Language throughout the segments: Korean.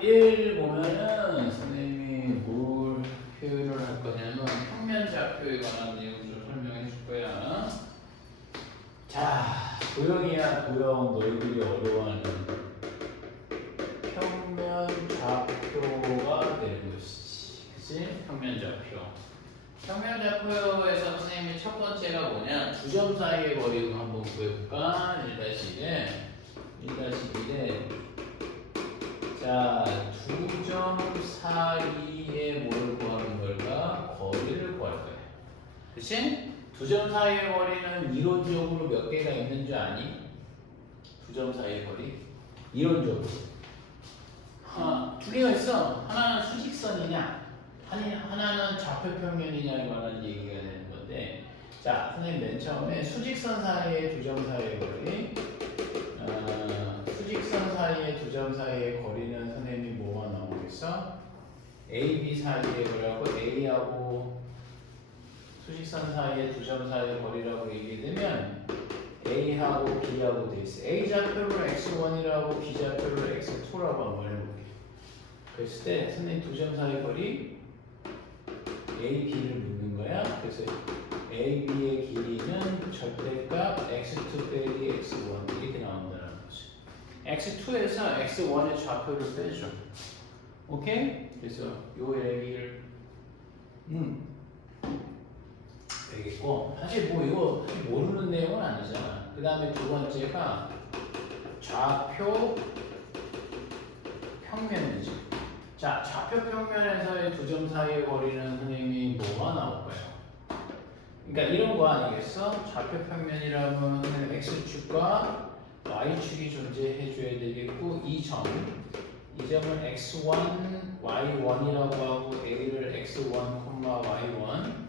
1 보면은 선생님이 뭘 표현을 할 거냐면 평면 좌표에 관한 내용을 설명해 줄 거야. 자, 도형이야 도형. 너희들이 어려워하는 평면 좌표가 되는 것이지. 그치? 평면 좌표. 평면 좌표에서 선생님이 첫 번째가 뭐냐? 두 점 사이의 거리를 한번 구해볼까? 1-1에 1-1에 자, 두 점 사이에 뭘 구하는 걸까? 거리를 구할 거야. 그치? 두 점 사이의 거리는 이론적으로 몇 개가 있는 줄 아니? 두 점 사이의 거리? 이론적으로. 두 개가 있어. 하나는 수직선이냐? 하나는 좌표평면이냐에 관한 얘기가 되는 건데, 자, 선생님 맨 처음에 수직선 사이의 두 점 사이의 거리, 수직선 사이의 두 점 사이의 거리는 선생님이 뭐가 나오겠어? A, B 사이의 거리하고 A하고 수직선 사이의 두 점 사이의 거리라고 얘기되면 A하고 B하고 돼 있어. A 좌표를 x1이라고 B 좌표를 x2라고 한번 해볼게. 그랬을 때 선생님 두 점 사이의 거리 A, B를 묻는 거야. 그래서 A, B의 길이는 절대값 x2 빼기 x1 이렇게 나온다는 거지. x2에서 x1의 좌표를 빼줘. 오케이? 그래서 요 얘기를 되겠고, 사실 뭐 이거 모르는 내용은 아니잖아. 그 다음에 두 번째가 좌표 평면이지. 자, 좌표 평면에서의 두 점 사이의 거리는 선생님이 뭐가 나올까요? 그러니까 이런 거 아니겠어? 좌표 평면이라면 x축과 y축이 존재해 줘야 되겠고, 이 점을 x1, y1이라고 하고 a를 x1, y1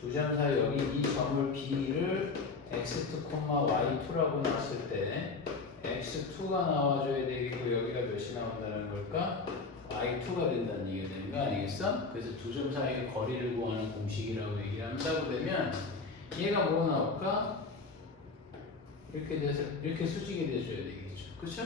두 점 사이 여기 이 점을 B를 x2, y2라고 놨을 때 x2가 나와줘야 되겠고 여기가 몇이 나온다는 걸까? y2가 된다는 얘기가 되는 거 아니겠어? 그래서 두 점 사이의 거리를 구하는 공식이라고 얘기한다고 되면 얘가 뭐 나올까? 이렇게 돼서 이렇게 수직이 돼줘야 되겠죠. 그렇죠?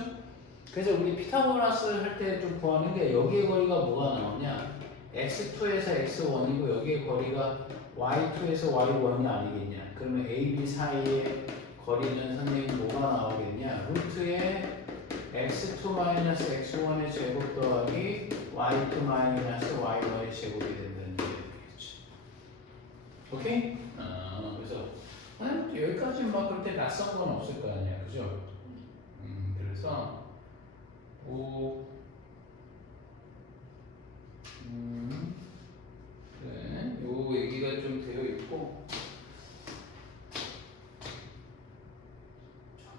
그래서 우리 피타고라스 할 때 좀 구하는 게 여기의 거리가 뭐가 나오냐? x2에서 x1이고 여기의 거리가 y2에서 y1이 아니겠냐? 그러면 a, b 사이의 거리는 선생님 뭐가 나오겠냐? 루트에 x2-x1의 제곱 더하기 y2-y1의 제곱이 된다는 얘기겠죠. 오케이? 그래서 여기까지 막 그렇게 낯선 건 없을 거 아니야, 그죠? 그래서 네, 요 얘기가 좀 되어 있고,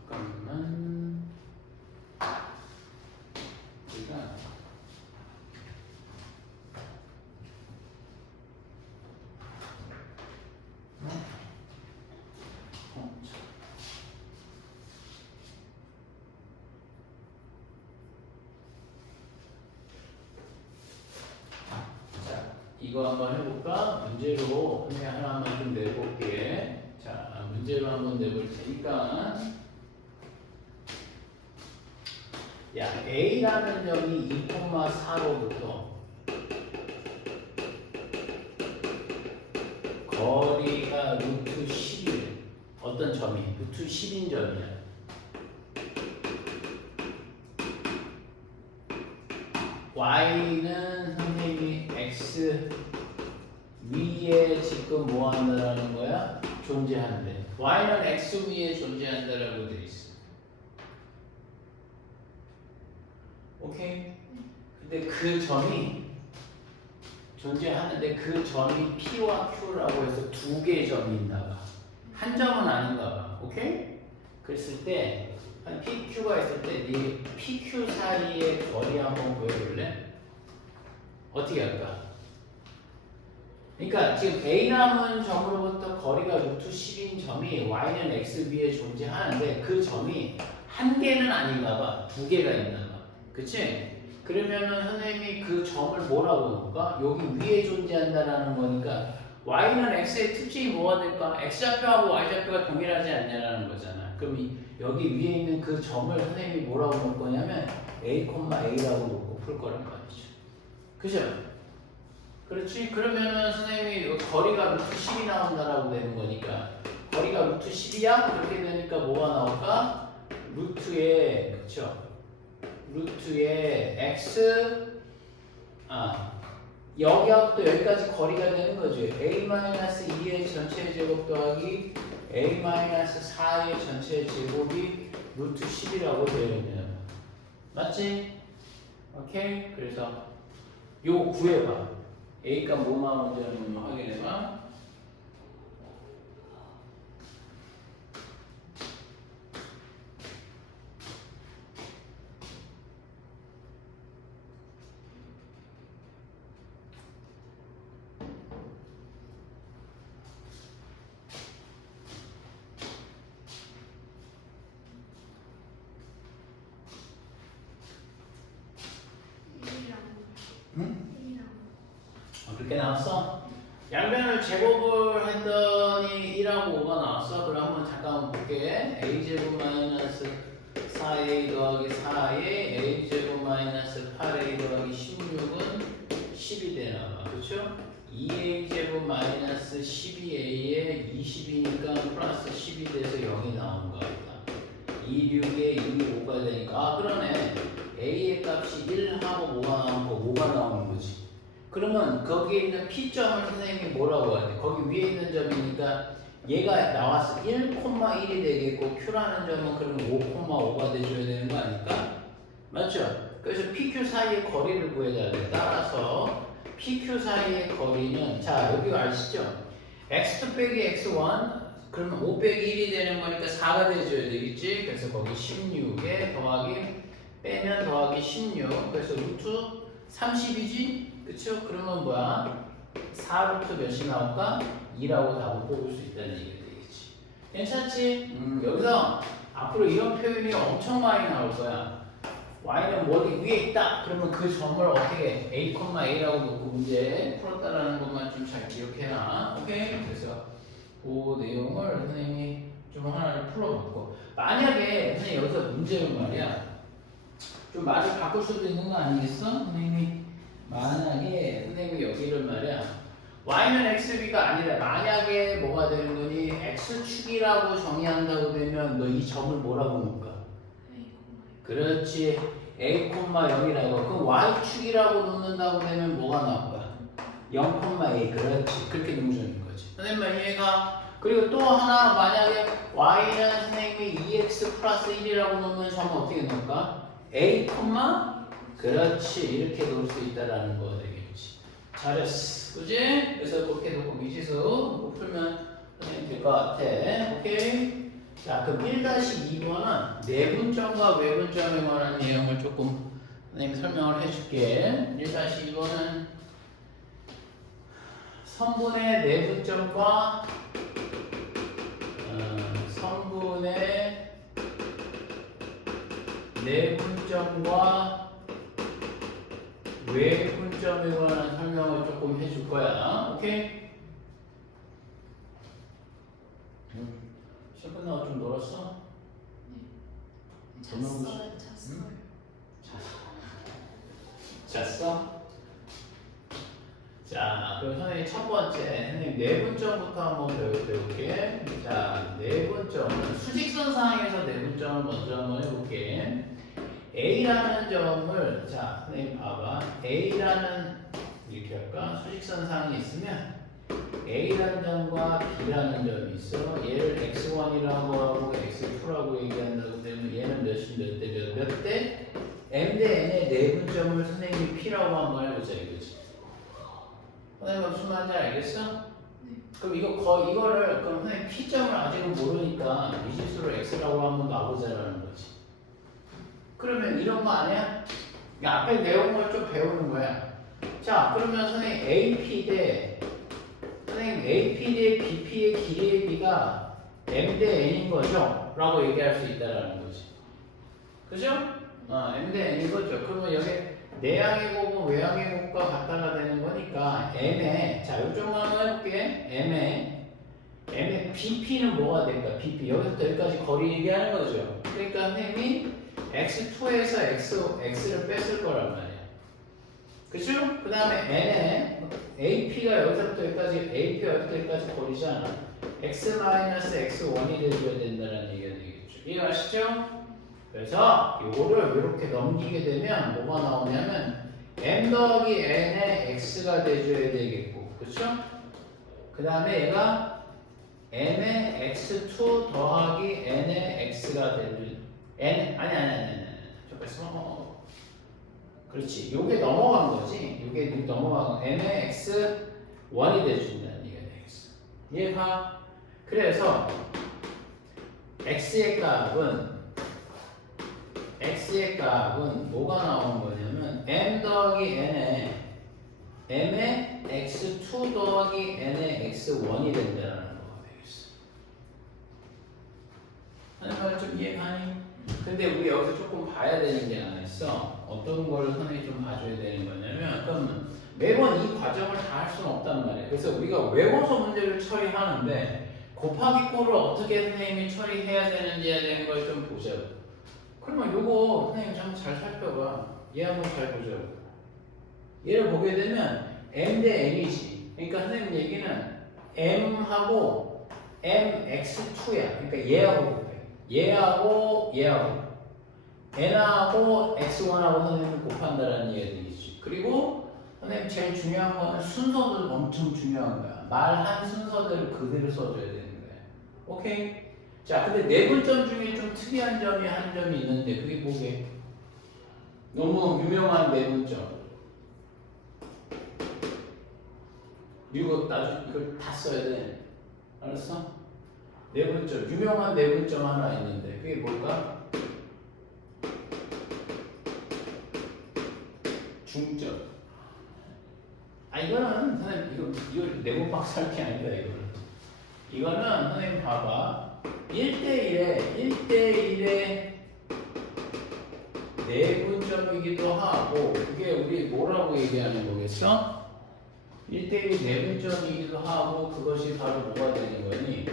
잠깐만, 우리가 이거 한번 해볼까? 문제로 그냥 하나만 좀 내볼게. 자, 문제로 한번 내볼 테니까. 야, A라는 점이 2,4로부터 거리가 루트 10인 어떤 점이? 루트 10인 점이야. Y는 선생님이 X 위에 지금 뭐 한다라는 거야? 존재한대. Y는 X 위에 존재한다라고 돼 있어. 오케이? 근데 그 점이 존재하는데 그 점이 P와 Q라고 해서 두 개의 점이 있나 봐. 한 점은 아닌가 봐. 오케이? 그랬을 때 한 PQ가 있을 때 네 PQ 사이의 거리 한번 보여줄래? 어떻게 할까? 그러니까 지금 A라는 점으로부터 거리가 루트 10인 점이 Y는 X 위에 존재하는데 그 점이 한 개는 아닌가 봐. 두 개가 있나 봐. 그치? 그러면은 선생님이 그 점을 뭐라고 볼까? 여기 위에 존재한다라는 거니까 Y는 X의 특징이 뭐가 될까? X좌표하고 Y좌표가 동일하지 않냐라는 거잖아. 그럼 여기 위에 있는 그 점을 선생님이 뭐라고 놓을 거냐면 A라고 놓고 풀 거란 말이죠. 그죠? 그렇지? 그러면은 선생님이 거리가 루트 10이 나온다라고 되는 거니까 거리가 루트 10이야? 그렇게 되니까 뭐가 나올까? 루트에 그쵸? 루트에 x 여기하고도 여기까지 거리가 되는 거죠. a-2의 전체 제곱 더하기 a-4의 전체 제곱이 루트 10이라고 되어 있네요. 맞지? 오케이? 그래서 요거 구해봐. a가 뭐만 먼저 확인해봐. 그렇게 나왔어? 양변을 제곱을 했더니 1하고 5가 나왔어. 그럼 한번 잠깐 볼게. a제곱 마이너스 4a 더하기 4에 a제곱 마이너스 8a 더하기 16은 10이 되나 봐. 그쵸? 2a제곱 마이너스 12a에 20이니까 플러스 10이 돼서 0이 나오는 거 같다. 2, 6에 2, 5가 되니까 그러네. a의 값이 1하고 뭐가 나오고 5가 나오는 거지. 그러면 거기에 있는 P점을 선생님이 뭐라고 해야 돼? 거기 위에 있는 점이니까 얘가 나왔어. 1,1이 되겠고 Q라는 점은 그러면 5,5가 돼줘야 되는 거 아닐까? 맞죠? 그래서 PQ 사이의 거리를 구해야 돼. 따라서 PQ 사이의 거리는 자 여기 아시죠? X2 빼기 X1 그러면 5 빼기 1이 되는 거니까 4가 돼줘야 되겠지? 그래서 거기 16에 더하기 빼면 더하기 16 그래서 루트 30이지? 그쵸? 그러면 뭐야? 4루트 몇이 나올까? 2라고 답을 뽑을 수 있다는 얘기가 되겠지. 괜찮지? 여기서 앞으로 이런 표현이 엄청 많이 나올 거야. y는 어디 위에 있다. 그러면 그 점을 어떻게 a,a라고 놓고 문제 풀었다라는 것만 좀 잘 기억해놔. 오케이? 그래서 그 내용을 선생님이 좀 하나를 풀어봤고 만약에 선생님 여기서 문제는 말이야 좀 말을 바꿀 수도 있는 거 아니겠어? 선생님이 만약에 선생님이 여기를 말이야 y는 xb가 아니라 만약에 뭐가 되는 거니 x축이라고 정의한다고 되면 너 이 점을 뭐라고 놓을까? 그렇지 a,0이라고 그럼 y축이라고 놓는다고 되면 뭐가 나올까? 0,a 그렇지 그렇게 놓으시는 거지 선생님 이해가? 그리고 또 하나 만약에 y는 선생님이 2x 플러스 1이라고 놓으면 점은 어떻게 놓을까? a, 그렇지 이렇게 놓을 수 있다라는 거 되겠지. 잘했어, 그지? 그래서 그렇게 놓고 미지수 놓고 풀면 될 것 같아. 오케이. 자, 그럼 1-2번은 내분점과 외분점에 관한 내용을 조금 선생님이 설명을 해줄게. 1-2번은 성분의 내분점과 성분의 내분점과 외분점에 관한 설명을 조금 해줄 거야. 오케이? 시험 끝나고 좀 놀았어? 잤어요. 잤어? 자, 그럼 선생님 첫 번째, 선생님 내분점부터 한번 배울게. 자, 내분점은 수직선상에서 내분점을 먼저 한번 해볼게. A라는 점을, 자, 선생님 봐봐. A라는, 이렇게 할까? 수직선상이 있으면 A라는 점과 B라는 점이 있어. 얘를 X1이라고 하고 X2라고 얘기한다고 되면 얘는 몇 대? M 대 N의 내분점을 선생님이 P라고 한번 해보자 이거지. 선생님 무슨 말인지 알겠어? 네. 그럼 이거를 그럼 선생님 P점을 아직은 모르니까 미지수를 X라고 한번 놔보자라는 거지. 그러면 이런 거 아니야? 앞에 내용을 좀 배우는 거야. 자, 그러면 선생님 AP 대 BP의 길이의 B가 M 대 N인 거죠? 라고 얘기할 수 있다라는 거지. 그죠? M 대 N인 거죠. 그러면 여기 내향의 곱은 외향의 곱과 같다가 되는 거니까 M에, 자, 요점만 한번 해볼게. M에 BP는 뭐가 될까? BP 여기서부터 여기까지 거리 얘기하는 거죠. 그러니까 선생님이 x2에서 x를 뺐을 거란 말이야. 그죠? 그 다음에 n에 AP가 여기서부터 여기까지 AP가 여기서부터 여기까지 거리잖아. x-x1이 돼줘야 된다는 얘기가 되겠죠. 이해하시죠? 그래서 이거를 이렇게 넘기게 되면 뭐가 나오냐면 m 더하기 n의 x가 돼줘야 되겠고, 그렇죠? 그 다음에 얘가 n의 x2 더하기 n의 x가 되는 아니 잠깐만. 그렇지. 요게 넘어간 거지. 요게 넘어간 n의 x1이 돼준다는 얘기가 되겠어. 이해가? 그래서 x의 값은 뭐가 나오는 거냐면 m 더하기 n에 m의 x2 더하기 n의 x1이 된다는 거가 되겠어. 하는 말 좀 이해가니? 근데 우리 여기서 조금 봐야 되는 게 하나 있어. 어떤 걸 선생님이 좀 봐줘야 되는 거냐면, 그럼 매번 이 과정을 다 할 수는 없단 말이야. 그래서 우리가 외워서 문제를 처리하는데 곱하기 꼴을 어떻게 선생님이 처리해야 되는지에 대한 걸 좀 보자고. 그러면 요거 선생님 한번 잘 살펴봐. 얘 한번 잘 보자고. 얘를 보게 되면 m 대 n이지. 그러니까 선생님 얘기는 m하고 mx2야. 그러니까 얘하고 곱해. 얘하고 n하고 x1하고 선생님을 곱한다라는 얘기가 되겠지. 그리고 선생님 제일 중요한 거는 순서도 엄청 중요한 거야. 말한 순서대로 그대로 써줘야 되는 거야. 오케이? 자, 근데 내분점 중에 좀 특이한 점이 한 점이 있는데 그게 뭐게? 너무 유명한 내분점. 이거 나중에 이걸 다 써야 돼. 알았어? 내분점, 유명한 내분점 하나 있는데 그게 뭘까? 중점. 이거는 선생님 이거 내분 박사 할 게 아니다. 이거는 선생님 봐봐. 1대1의 내분점이기도 하고, 그게 우리 뭐라고 얘기하는 거겠어? 1대1 내분점이기도 하고, 그것이 바로 뭐가 되는 거니?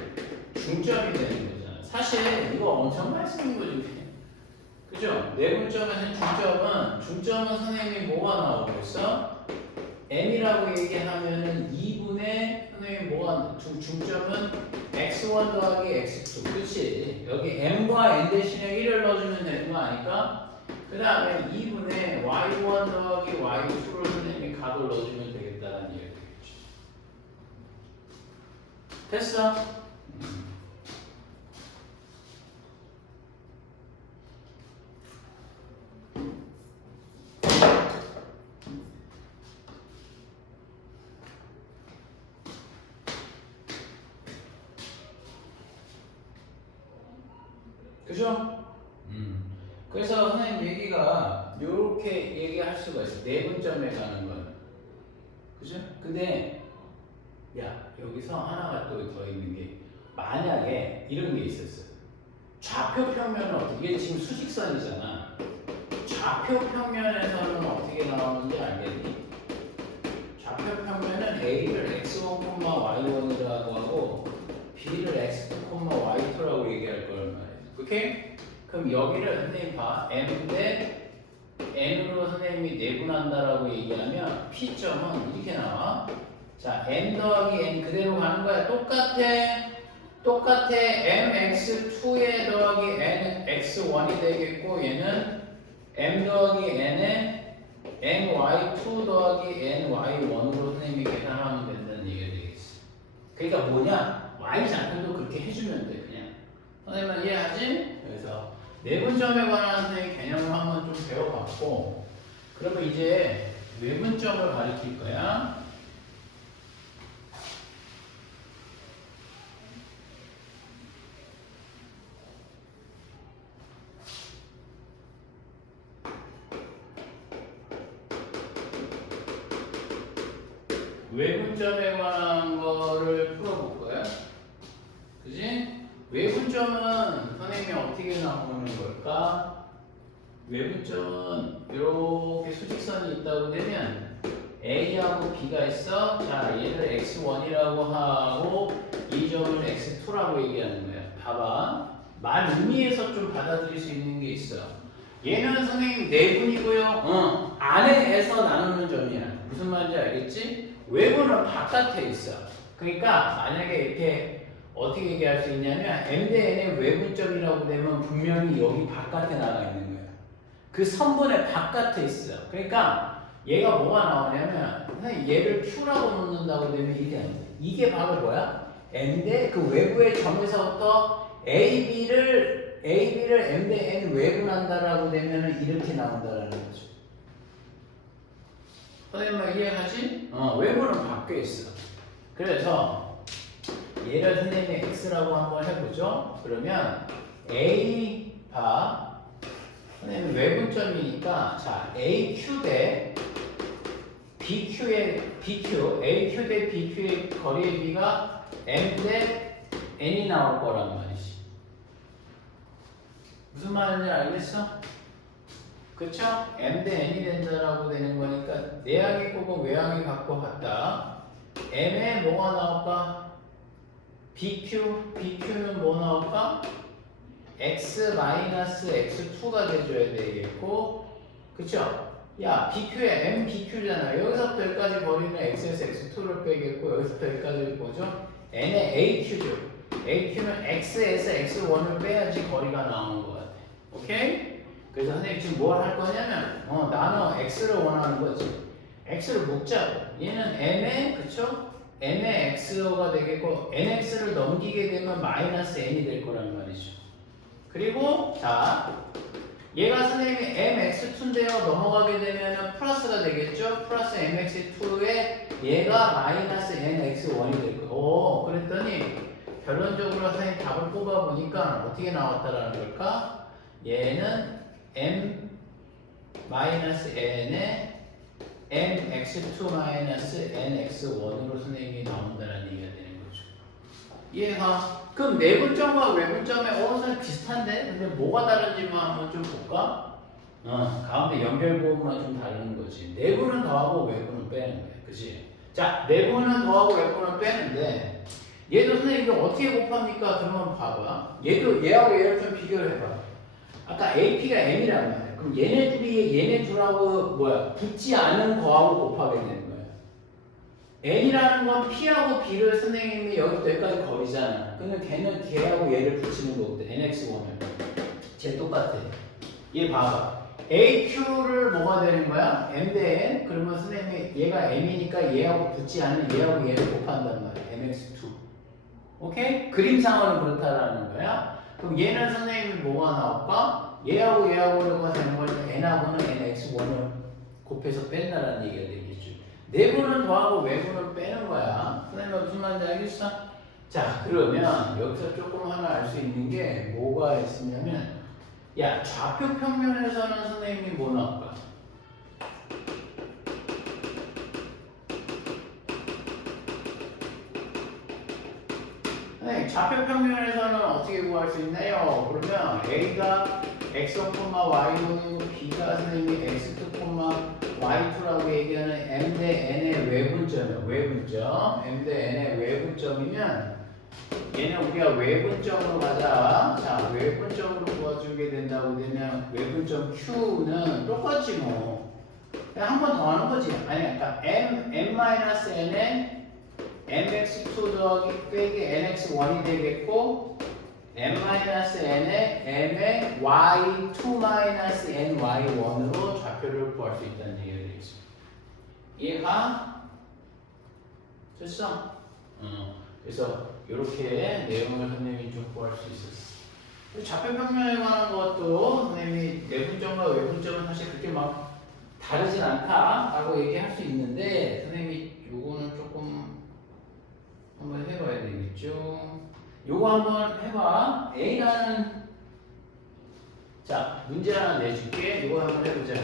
중점이 되는 거잖아. 사실 이거 엄청 많이 쓰는 거지. 그죠? 내분점에서 중점은 선생님이 뭐가 나오고 있어? m이라고 얘기하면은 2분의 선생님 뭐가 중점은 x1 더하기 x2. 그치? 여기 m과 n 대신에 1을 넣어주면 되는 거 아닐까? 그 다음에 2분의 y1 더하기 y2를 선생님이 값을 넣어주면 되겠다는 얘기가 되겠지. 됐어? 그죠? 그래서 선생님 얘기가 이렇게 얘기할 수가 있어. 내분점에 가는 건. 그죠? 근데 야, 여기서 하나가 또 더 있는 게, 만약에 이런 게 있었어. 좌표 평면은 어떻게, 이게 지금 수직선이잖아. 좌표 평면에서는 어떻게 나오는지 알겠니? 좌표 평면은 A를 x1, y1이라고 하고 B를 x2, y2라고 얘기할 거란 말이야. 오케이? 그럼 여기를 선생님 봐. m 대 n으로 선생님이 내분한다라고 얘기하면 P점은 이렇게 나와. 자, n 더하기 n 그대로 가는 거야. 똑같아. mx2에 더하기 n x1이 되겠고, 얘는 m 더하기 n에 ny2 더하기 ny1으로 선생님이 계산하면 된다는 얘기가 되겠어. 그러니까 뭐냐? y 좌표도 그렇게 해주면 돼. 그냥 선생님은 이해하지? 그래서 내분점에 관한 선생님 개념을 한번 좀 배워봤고, 그러면 이제 외분점을 가리킬 거야. 외분점에 관한 거를 풀어볼 거야. 그지? 외분점은 선생님이 어떻게 나오는 걸까? 외분점은 이렇게 수직선이 있다고 되면 A하고 B가 있어. 자, 얘를 x1이라고 하고 이 점을 x2라고 얘기하는 거야. 봐봐. 말 의미에서 좀 받아들일 수 있는 게 있어. 얘는 선생님 내분이고요. 안에서 나누는 점이야. 무슨 말인지 알겠지? 외부는 바깥에 있어. 그러니까 만약에 이렇게 어떻게 얘기할 수 있냐면 m 대 n의 외분점이라고 되면 분명히 여기 바깥에 나가 있는 거야. 그 선분의 바깥에 있어. 그러니까 얘가 뭐가 나오냐면 얘를 q라고 놓는다고 되면 이게 바로 뭐야? m 대 그 외부의 점에서부터 ab를 m 대 n 외분한다라고 되면 이렇게 나온다라는 거죠. 선생님 뭐 이해하지? 외부는 밖에 있어. 그래서 얘를 선생님이 x라고 한번 해보죠. 그러면 a가 선생님 외분점이니까 자 aq 대 bq의 aq 대 bq의 거리의 b가 m 대 n이 나올 거란 말이지. 무슨 말인지 알겠어? 그쵸? m 대 n이 된다라고 되는 거니까 내항의 곱은 외항의 값과 같다. m에 뭐가 나올까? bq는 뭐 나올까? x-x2가 돼줘야 되겠고, 그쵸? 야, bq에 m bq잖아. 여기서부터 여기까지 거리는 x에서 x2를 빼겠고, 여기서부터 여기까지 뭐죠? n의 aq죠. aq는 x에서 x1을 빼야지 거리가 나오는 것 같아. 오케이? 그래서 선생님 지금 뭘 할 거냐면, 나는 x를 원하는 거지. x를 묶자고. 얘는 m에, 그쵸? n의 x가 되겠고, nx를 넘기게 되면 마이너스 n이 될 거란 말이죠. 그리고 자 얘가 선생님이 mx2인데요 넘어가게 되면 플러스가 되겠죠. 플러스 mx2에 얘가 마이너스 nx1이 될 거예요. 오, 그랬더니 결론적으로 선생님 답을 뽑아보니까 어떻게 나왔다라는 걸까? 얘는 m 마이너스 n에 mx2 마이너스 nx1으로 선생님이 나온다는 얘기가 되는 거죠. 이해가? 그럼 내분점과 외분점의 선생님 비슷한데? 근데 뭐가 다른지만 한번 좀 볼까? 가운데 연결 부분만 좀 다른 거지. 내분은 더하고 외분은 빼는 거야. 그치? 자, 내분은 더하고 외분은 빼는데 얘도 선생님 이거 어떻게 곱합니까? 그러면 봐봐. 얘하고 얘를 좀 비교를 해봐. 아까 AP가 M이란 말이야. 그럼 얘네 둘하고 붙지 않은 거하고 곱하게 되는 거야. N이라는 건 P하고 B를 선생님이 여기부터 여기까지 거리잖아. 그러면 걔하고 얘를 붙이는 거거든. NX1을. 쟤 똑같아. 얘 봐봐. AQ를 뭐가 되는 거야? M 대 N? 그러면 선생님이 얘가 M이니까 얘하고 붙지 않은 얘하고 얘를 곱한단 말이야. MX2. 오케이? 그림상으로 그렇다라는 거야. 그럼 얘는 선생님이 뭐가 나올까? 얘하고 얘하고가 되는 거니까 N하고는 NX1을 곱해서 뺀다라는 얘기가 되겠죠. 내부는 더하고 외부는 빼는 거야. 선생님 무슨 말인지 알겠어? 자, 그러면 여기서 조금 하나 알 수 있는 게 뭐가 있으냐면 야, 좌표 평면에서는 선생님이 뭐 나올까? 네, 좌표 평면에서는 어떻게 구할 수 있나요? 그러면 A가 x1, y1이고 B가 선생님이 x2, y2라고 얘기하는 m 대 n의 외분점이에요. 외분점. m 대 n의 외분점이면 얘는 우리가 외분점으로 가자. 자, 외분점으로 구해주게 된다고 되면 외분점 Q는 똑같지 뭐. 그냥 한 번 더 하는 거지. 아니, 그러니까 m-n에 mx2 더하기 빼기 nx1이 되겠고 m-n에 m의 y2-ny1으로 좌표를 구할 수 있다는 얘기가 되겠습니다. 이해가? 됐어? 그래서 이렇게 내용을 선생님이 좀 구할 수 있었어. 좌표 평면에 관한 것도 선생님이 내분점과 외분점은 사실 그렇게 막 다르진 않다라고 얘기할 수 있는데 선생님이 요거는 조금 한번 해봐야 되겠죠. 요거 한번 해봐. A라는 자 문제 하나 내줄게. 요거 한번 해보자.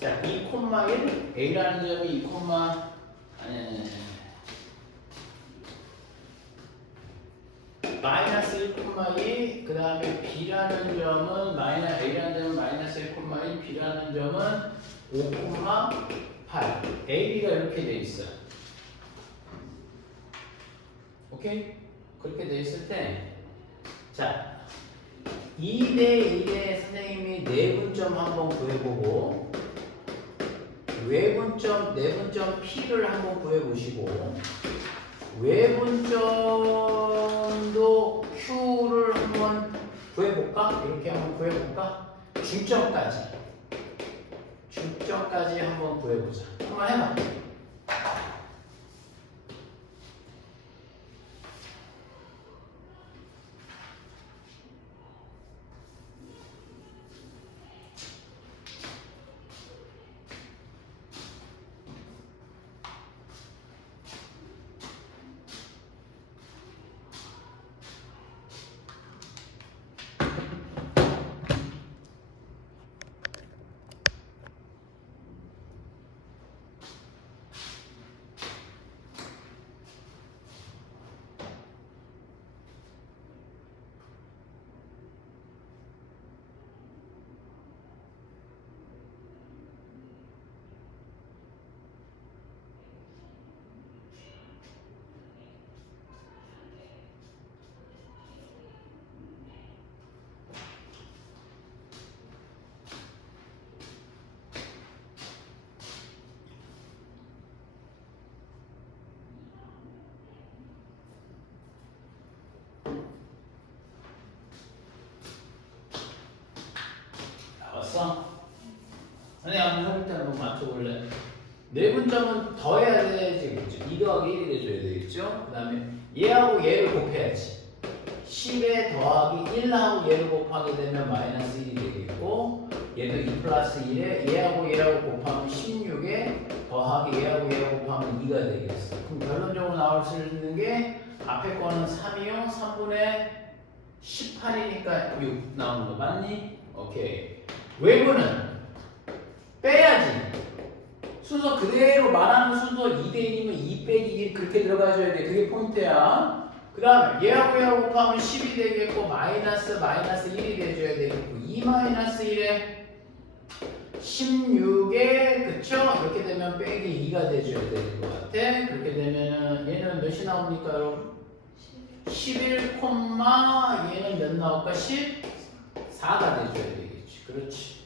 자 2,1 A라는 점이 2, 아니 마이너스 1,2 그 다음에 B라는 점은 A라는 점은 마이너스 1,2 B라는 점은 5, 8. A, B가 이렇게 돼 있어. 오케이? 그렇게 돼 있을 때, 자, 2대 1에 선생님이 내분점 한번 구해보고, 외분점, 내분점 P를 한번 구해보시고, 외분점도 Q를 한번 구해볼까? 이렇게 한번 구해볼까? 중점까지 한번 구해보자. 한번 해봐. 나왔어? 선생님 한번 해볼 때 한번 맞춰볼래? 내분점은 더해야 되겠죠. 2 더하기 1이 돼줘야 되겠죠. 그 다음에 얘하고 얘를 곱해야지. 10에 더하기 1하고 얘를 곱하게 되면 마이너스 1이 되겠고, 얘도 2 플러스 1에 얘하고 얘하고 곱하면 16에 더하기 얘하고 얘하고 곱하면 2가 되겠어. 그럼 결론적으로 나올 수 있는 게 앞에 거는 3이요. 3분의 18이니까 6 나오는 거 맞니? 오케이. 외부는 빼야지. 순서 그대로 말하는 순서 2대 1이면 2 빼기 1 그렇게 들어가줘야 돼. 그게 포인트야. 그 다음에 얘하고 얘하고 곱하면 10이 되겠고 마이너스 1이 돼줘야 되겠고 2 마이너스 1에 16에 그쵸? 이렇게 되면 빼기 2가 돼줘야 되는 것 같아. 그렇게 되면은 얘는 몇이 나옵니까 여러분? 11, 얘는 몇 나올까? 14가 돼줘야 되겠지. 그렇지.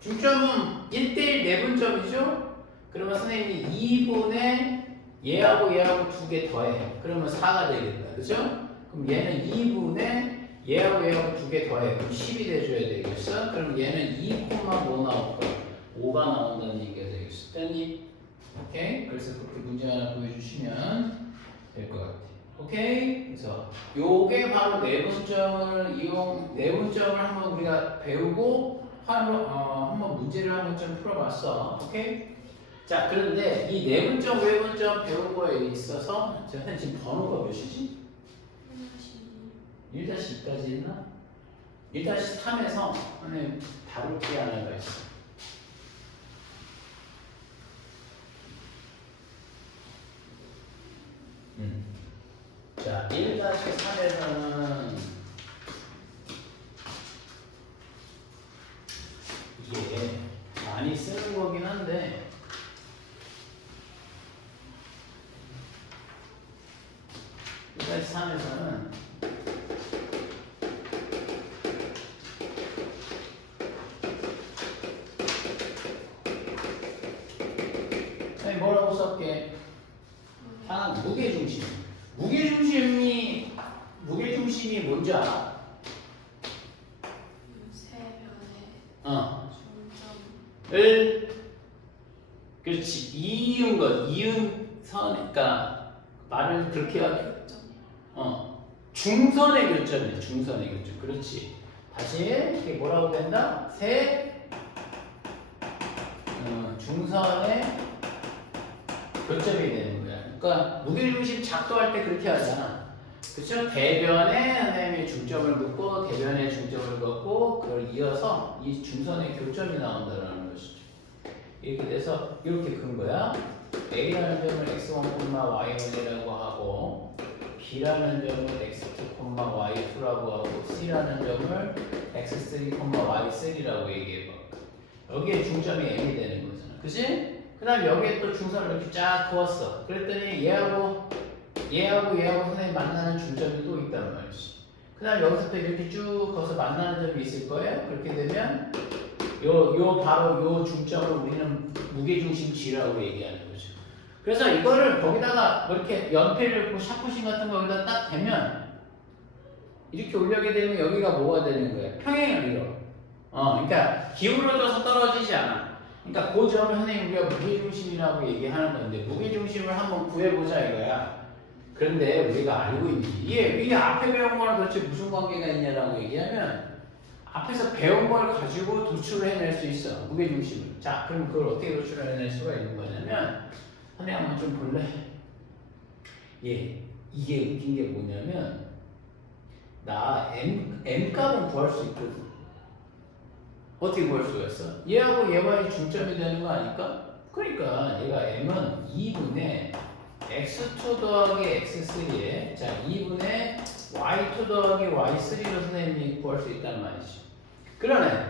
중점은 1대1 내분점이죠? 그러면 선생님이 2분의 얘하고 얘하고 두 개 더해. 그러면 4가 되겠다. 그죠? 그럼 얘는 2분의 얘하고 얘하고 두 개 더해. 그럼 10이 돼줘야 되겠어? 그럼 얘는 2, 뭐 나올 거야? 5가 나온다는 얘기가 되겠어. 됐니? 오케이? 그래서 그렇게 문제 하나 보여주시면 될 것 같아. 오케이? 그래서 요게 바로 내분점을 한번 우리가 배우고 한번 문제를 한번 좀 풀어봤어. 오케이? 자, 그런데 이 내분점, 외분점 배운 거에 있어서 저는 지금 번호가 몇이지? 1-2까지 있나? 1-3에서 다룰 게 하나가 있어. 자, 1-3에서는 이게 많이 쓰는 거긴 한데 1-3에서는 뭐라고 썼게? 하나 무게중심이 뭔지 알아? 세 어. 변의 을 그렇지 이은 선이니까 말을 그렇게 하게 중선의 교점이야. 중선의 교점. 그렇지. 다시 이게 뭐라고 된다? 중선의 교점이 되는 거야. 그러니까 무게중심 작도할 때 그렇게 하잖아. 그렇죠? 대변에 선생님이 중점을 묻고 대변에 중점을 걷고 그걸 이어서 이 중선의 교점이 나온다는 것이죠. 이렇게 돼서 이렇게 큰 거야. A라는 점을 x1, y1이라고 하고 B라는 점을 x2, y2라고 하고 C라는 점을 x3, y3라고 얘기해봐. 여기에 중점이 m이 되는 거잖아. 그치? 그 다음 여기에 또 중선을 이렇게 쫙 그었어. 그랬더니 얘하고 선생님 만나는 중점이 또 있단 말이지. 그 다음 여기서부터 이렇게 쭉 거서 만나는 점이 있을 거예요. 그렇게 되면 바로 요 중점을 우리는 무게중심 G라고 얘기하는 거죠. 그래서 이거를 거기다가 뭐 이렇게 연필을 샤프심 같은 거 여기다 딱 대면 이렇게 올려게 되면 여기가 뭐가 되는 거야? 평행을 이뤄. 그러니까 기울어져서 떨어지지 않아. 그러니까 그 점을 선생님 우리가 무게중심이라고 얘기하는 건데 무게중심을 한번 구해보자 이거야. 그런데 우리가 알고 있는 이게 앞에 배운 거랑 도대체 무슨 관계가 있냐라고 얘기하면 앞에서 배운 걸 가지고 도출을 해낼 수 있어. 무게중심을. 자, 그럼 그걸 어떻게 도출을 해낼 수가 있는 거냐면 선생님 한번 좀 볼래? 이게 웃긴 게 뭐냐면 나 M 값은 구할 수 있거든. 어떻게 구할 수가 있어? 얘하고 얘와의 중점이 되는 거 아닐까? 그러니까 얘가 M은 2분의 x2 더하기 x3에 자 2분의 y2 더하기 y3로 선생님이 구할 수 있단 말이지. 그러네.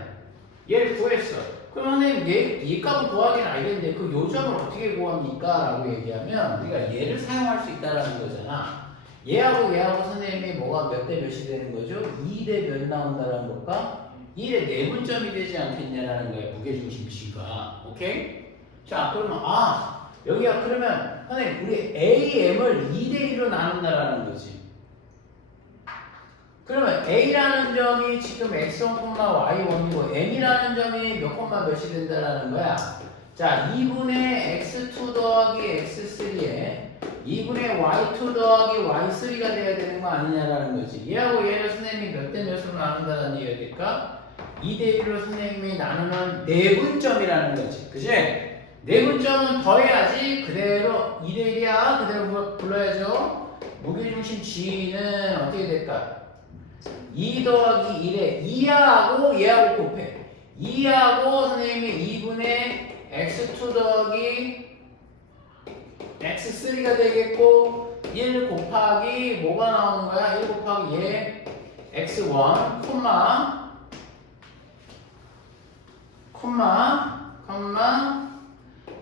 얘를 구했어. 그럼 선생님 얘 값을 구하기는 알겠는데 그 요점을 어떻게 구합니까? 라고 얘기하면 우리가 얘를 사용할 수 있다는 거잖아. 얘하고 선생님이 뭐가 몇 대 몇이 되는 거죠? 2대 몇 나온다는 것과 1의 내분점이 되지 않겠냐라는 거야. 무게중심 G가. 오케이? 자 그러면 여기가 그러면 선생님 우리 AM을 2대1로 나눈다라는 거지. 그러면 A라는 점이 지금 x1, y1이고 M이라는 점이 몇 콤마 몇이 된다라는 거야. 자 2분의 x2 더하기 x3에 2분의 y2 더하기 y3가 돼야 되는 거 아니냐라는 거지. 얘하고 얘를 선생님이 몇 대 몇으로 나눈다는 얘기가 될까? 2대1로 선생님이 나누는 내분점이라는 거지. 그치? 내분점은 더해야지 그대로 2대1이야. 그대로 불러야죠. 무게중심 G는 어떻게 될까? 2 더하기 1에 2하고 얘하고 곱해. 2하고 선생님이 2분의 x2 더하기 x3가 되겠고 1 곱하기 뭐가 나오는 거야? 1 곱하기 얘 x1 콤마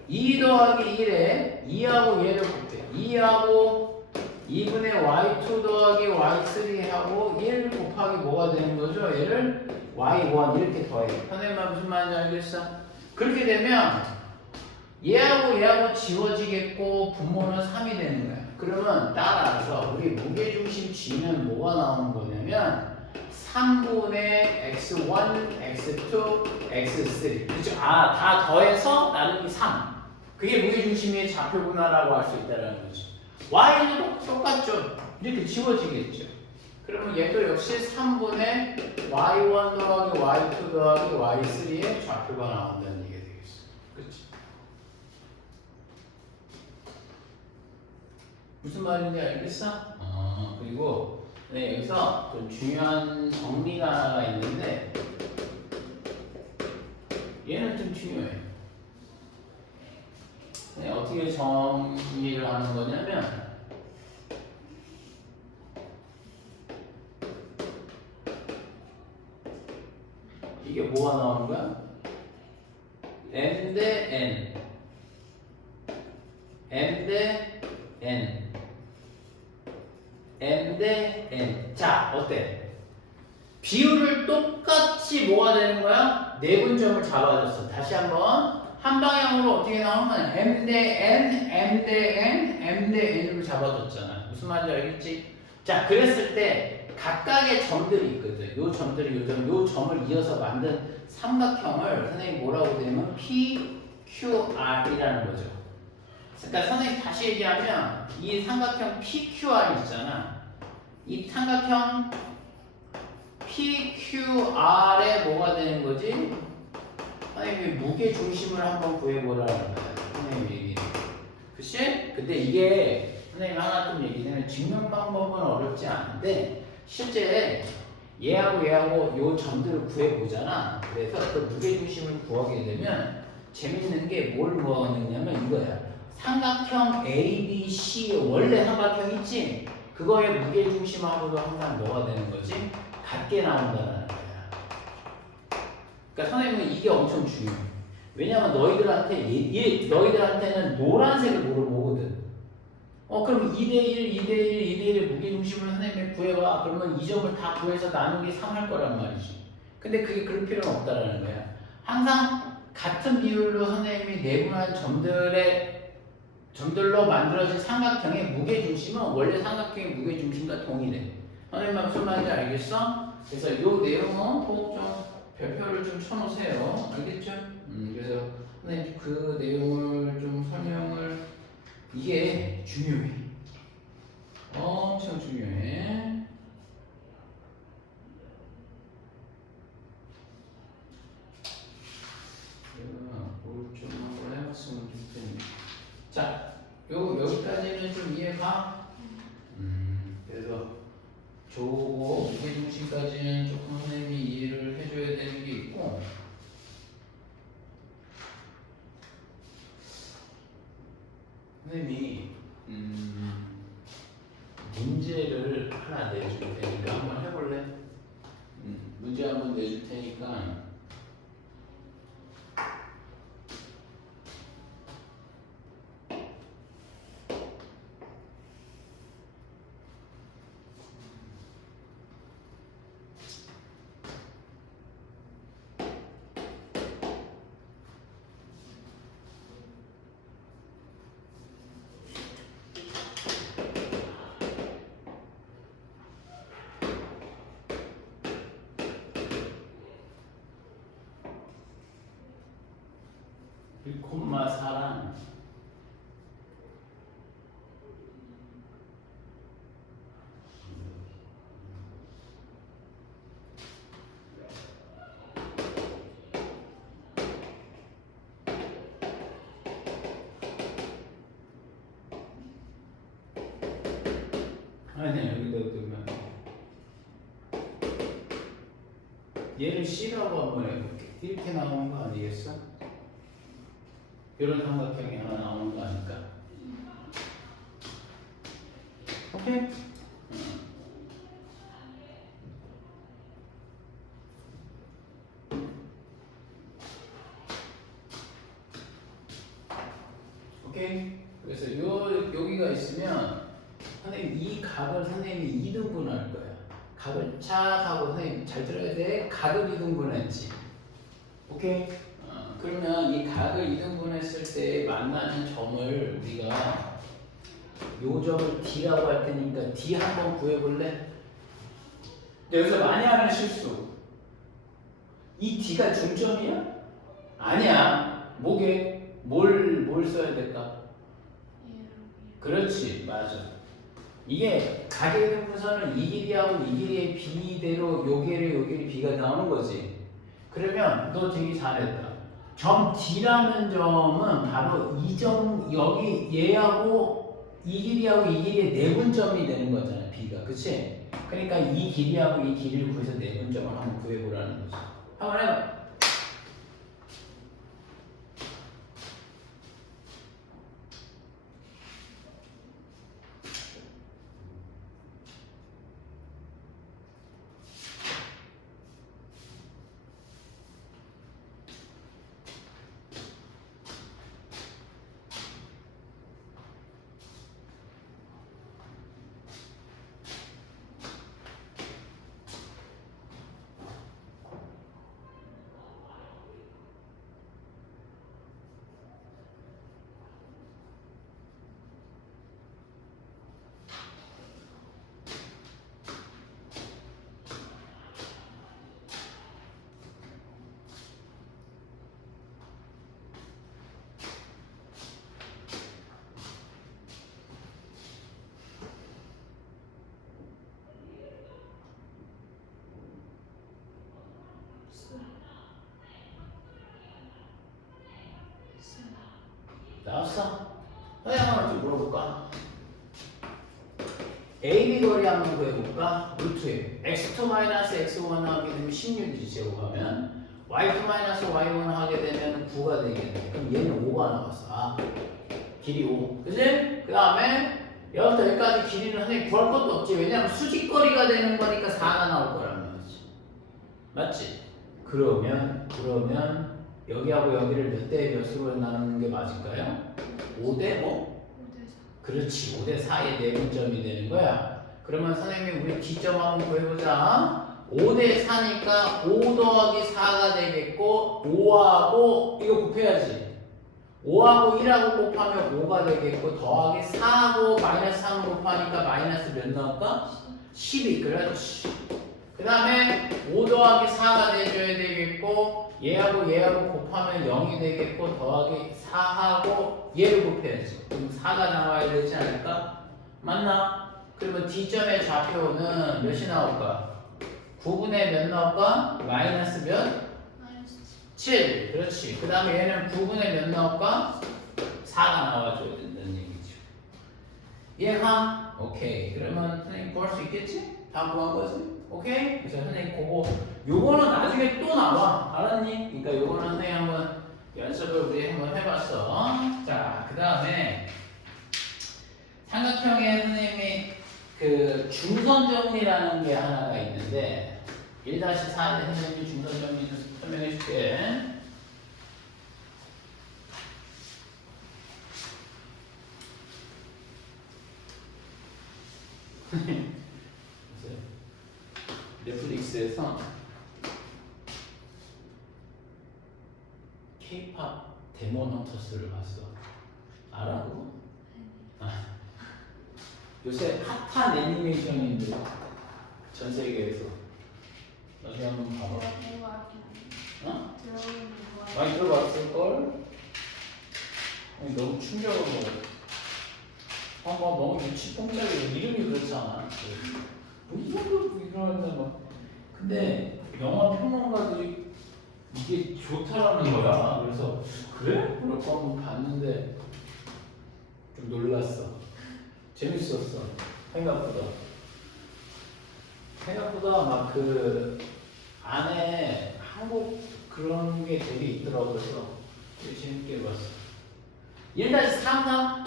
2 더하기 1에 2하고 얘를 곱해. 2하고 2분의 y2 더하기 y3 하고 1 곱하기 뭐가 되는 거죠? 얘를 y1 이렇게 더해. 선생님 무슨 말인지 알겠어? 그렇게 되면 얘하고 지워지겠고 분모는 3이 되는 거야. 그러면 따라서 우리 무게중심 G는 뭐가 나오는 거냐면 3분의 x1, x2, x3 그렇죠? 다 더해서 나누기 3 그게 무게중심의 좌표구나라고 할 수 있다는 거죠. y는 똑같죠. 이렇게 지워지겠죠. 그러면 얘도 역시 3분의 y1 더하기 y2 더하기 y3의 좌표가 나온다는 얘기가 되겠어. 그렇지? 무슨 말인지 알겠어? 그리고 여기서 좀 중요한 정리가 하나가 있는데 얘는 좀 중요해. 어떻게 정리를 하는 거냐면 이게 뭐가 나오는 거야? m 대 n m 대 n m 대 n 자 어때? 비율을 똑같이 뭐가 되는 거야? 내분점을 잡아줬어. 다시 한번 한 방향으로 어떻게 나오면 m 대 n, m 대 n, m 대 n으로 잡아줬잖아. 무슨 말인지 알겠지? 자 그랬을 때 각각의 점들이 있거든. 요 점들이 요 점을 이어서 만든 삼각형을 선생님이 뭐라고 되냐면 PQR이라는 거죠. 그러니까 선생님 다시 얘기하면 이 삼각형 PQR 있잖아. 이 삼각형 PQR에 뭐가 되는 거지? 선생님이 무게 중심을 한번 구해보라는 거야. 선생님 얘기. 그치? 근데 이게 선생님 하나 좀 얘기하면 증명 방법은 어렵지 않은데 실제 얘하고 요 점들을 구해보잖아. 그래서 그 무게 중심을 구하게 되면 재밌는 게 뭘 구하느냐면 이거야. 삼각형 ABC 원래 삼각형 있지? 그거의 무게 중심하고도 항상 뭐가 되는 거지? 같게 나온다는 거야. 그러니까 선생님은 이게 엄청 중요해. 왜냐면 너희들한테는 노란색을 모르거든. 그럼 2대1, 2대1, 2대1의 무게중심을 선생님이 구해봐. 그러면 이 점을 다 구해서 나누기 3 할 거란 말이지. 근데 그게 그럴 필요는 없다라는 거야. 항상 같은 비율로 선생님이 내분한 점들로 만들어진 삼각형의 무게중심은 원래 삼각형의 무게중심과 동일해. 선생님 무슨 말인지 알겠어? 그래서 이 내용은 꼭 좀 별표를 좀 쳐놓으세요. 알겠죠? 그래서 선생님 그 내용을 좀 설명을 이게 중요해. 엄청 중요해. 뭘좀 한번 해봤으면 좋겠네. 자, 여기까지는 좀 이해가? 그래서 저거 무게중심까지는 조금 선생님이 이해를 해줘야 되는 게 있고, 선생님이 문제를 하나 내줄 테니까 한번 해볼래? 문제 한번 내줄 테니까 이 콤마 4랑 아니야 여기다 두면 얘를 C라고 한번 해볼게. 이렇게 나오는 거 아니겠어? 이런 삼각형이 하나 나오는 거 아닐까? 오케이? 오케이? 그래서 여기가 있으면 선생님 이 각을 선생님이 2등분 할 거야. 각을 착 하고 선생님 잘 들어야 돼. 각을 2등분 했지. 오케이? 그러면 이 각을 2등분했을 때 만나는 점을 우리가 요 점을 D라고 할 테니까 D 한번 구해볼래? 근데 여기서 많이 하는 실수. 이 D가 중점이야? 아니야. 뭐게? 뭘 써야 될까? 그렇지, 맞아. 이게 각의 등분선은 이 길이하고 이 길이의 B대로 요 길이 B가 나오는 거지. 그러면 너 되게 잘했다. 점 D라는 점은 바로 이 점, 여기 얘하고 이 길이하고 이 길이의 내분점이 되는 거잖아, B가. 그치? 그러니까 이 길이하고 이 길이를 구해서 내분점을 한번 구해보라는 거지. 한번 해봐. 나왔어? 선생님한테 물어볼까? AB 거리 한번 구해볼까? 루트에 x2-x1 하게 되면 16이지 제곱하면 y2-y1 하게 되면 9가 되겠네. 그럼 얘는 5가 나왔어. 길이 5. 그치? 그 다음에 여기부터 여기까지 길이는 선생님 구할 것도 없지. 왜냐면 수직거리가 되는 거니까 4가 나올 거란 말이지. 맞지? 그러면 여기하고 여기를 몇 대 몇으로 나누는 게 맞을까요? 5대 뭐? 5대4. 그렇지. 5대 4의 내분점이 되는 거야. 그러면 선생님이 우리 D점 한번 구해보자. 5대 4니까 5 더하기 4가 되겠고 5하고 이거 곱해야지. 5하고 1하고 곱하면 5가 되겠고 더하기 4하고 마이너스 3 곱하니까 마이너스 몇 나올까? 12. 그렇지. 그 다음에 5 더하기 4가 돼줘야 되겠고 얘하고 곱하면 0이 되겠고 더하기 4하고 얘를 곱해야지. 그럼 4가 나와야 되지 않을까? 맞나? 그러면 D점의 좌표는 몇이 나올까? 9분의 몇 나올까? 마이너스 몇? 마이너스 7. 그렇지. 그 다음에 얘는 9분의 몇 나올까? 4가 나와줘야 된다는 얘기죠. 이해가? 오케이. 그러면 선생님 구할 수 있겠지? 다 구한 거지? 오케이? 그래서 선생님 그거 요거는 나중에 또 나와. 알았니? 그러니까 요거는 선생님 한번 연습을 우리 한번 해봤어. 자, 그 다음에 삼각형에 선생님이 그 중선 정리라는 게 하나가 있는데 1-4에 선생님이 중선 정리 좀 설명해 줄게. 넷플릭스에서 K-팝 데몬 헌터스를 봤어. 알아 그거? 아. 요새 핫한 애니메이션인데 전 세계에서 나중에 한번 봐봐. 어? 많이 들어봤을걸? 아니, 너무 충격을 먹어. 너무 유치뽕짝이 이름이 그렇잖아. 뭐 이러는데 막. 근데 영화 평론가들이 이게 좋다라는 거야. 그래서 그래? 그럴까 한번 봤는데 좀 놀랐어. 재밌었어. 생각보다 막 그 안에 한국 그런 게 되게 있더라고. 그래서 되게 재밌게 봤어. 1-3가?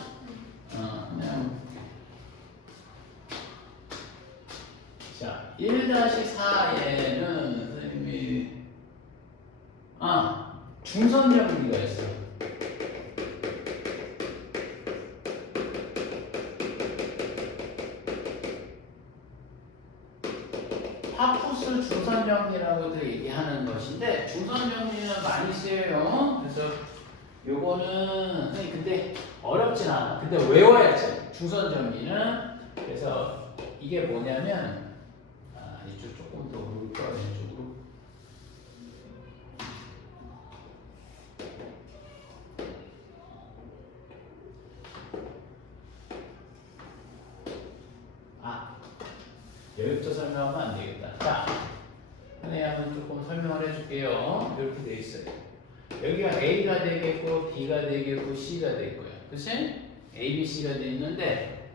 그냥 자 1-4에는 선생님이 중선 정리가 있어. 파푸스 중선 정리라고도 얘기하는 것인데 중선 정리는 많이 쓰여요. 그래서 요거는 선생님 근데 어렵진 않아. 근데 외워야지. 중선 정리는. 그래서 이게 뭐냐면 이쪽 조금 더 오를까 왼쪽으로. 여기부터 설명하면 안 되겠다. 자, 선생님 한번 조금 설명을 해줄게요. 이렇게 돼 있어요. 여기가 A가 되겠고, B가 되겠고, C가 될 거야. 그치? A, B, C가 돼 있는데,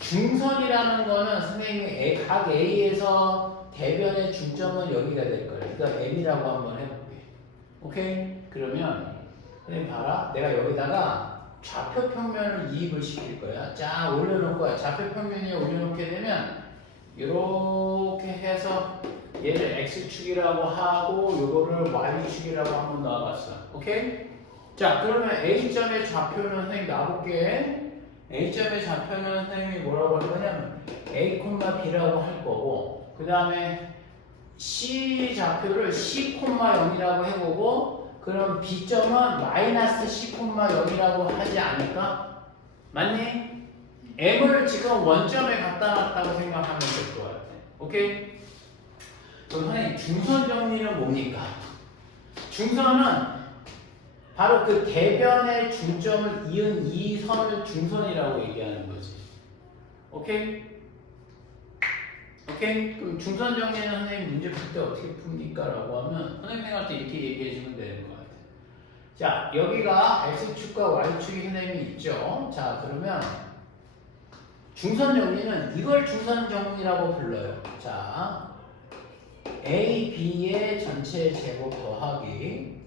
중선이라는 거는 선생님이 각 A에서 대변의 중점은 여기가 될 거야. 그러니까 M이라고 한번 해볼게. 오케이? 그러면, 선생님 봐라. 내가 여기다가 좌표 평면을 이입을 시킬 거야. 자, 올려놓을 거야. 좌표 평면 위에 올려놓게 되면, 이렇게 해서 얘를 X축이라고 하고 요거를 Y축이라고 한번 놔봤어. 오케이? 자, 그러면 A점의 좌표는 선생님 놔볼게. A점의 좌표는 선생님이 뭐라고 할 거냐면 A, B라고 할 거고 그 다음에 C 좌표를 C, 0이라고 해보고 그럼 B점은 마이너스 C, 0이라고 하지 않을까? 맞니? M을 지금 원점에 갖다 놨다고 생각하면 될 것 같아. 오케이? 그럼 선생님 중선 정리는 뭡니까? 중선은 바로 그 대변의 중점을 이은 이 선을 중선이라고 얘기하는 거지. 오케이? 오케이? 그럼 중선 정리는 선생님 문제 풀 때 어떻게 풉니까? 라고 하면 선생님한테 이렇게 얘기해 주면 되는 것 같아. 자, 여기가 X축과 Y축이 선생님이 있죠. 자, 그러면 중선 정리는 이걸 중선 정리라고 불러요. 자, A, B의 전체 제곱 더하기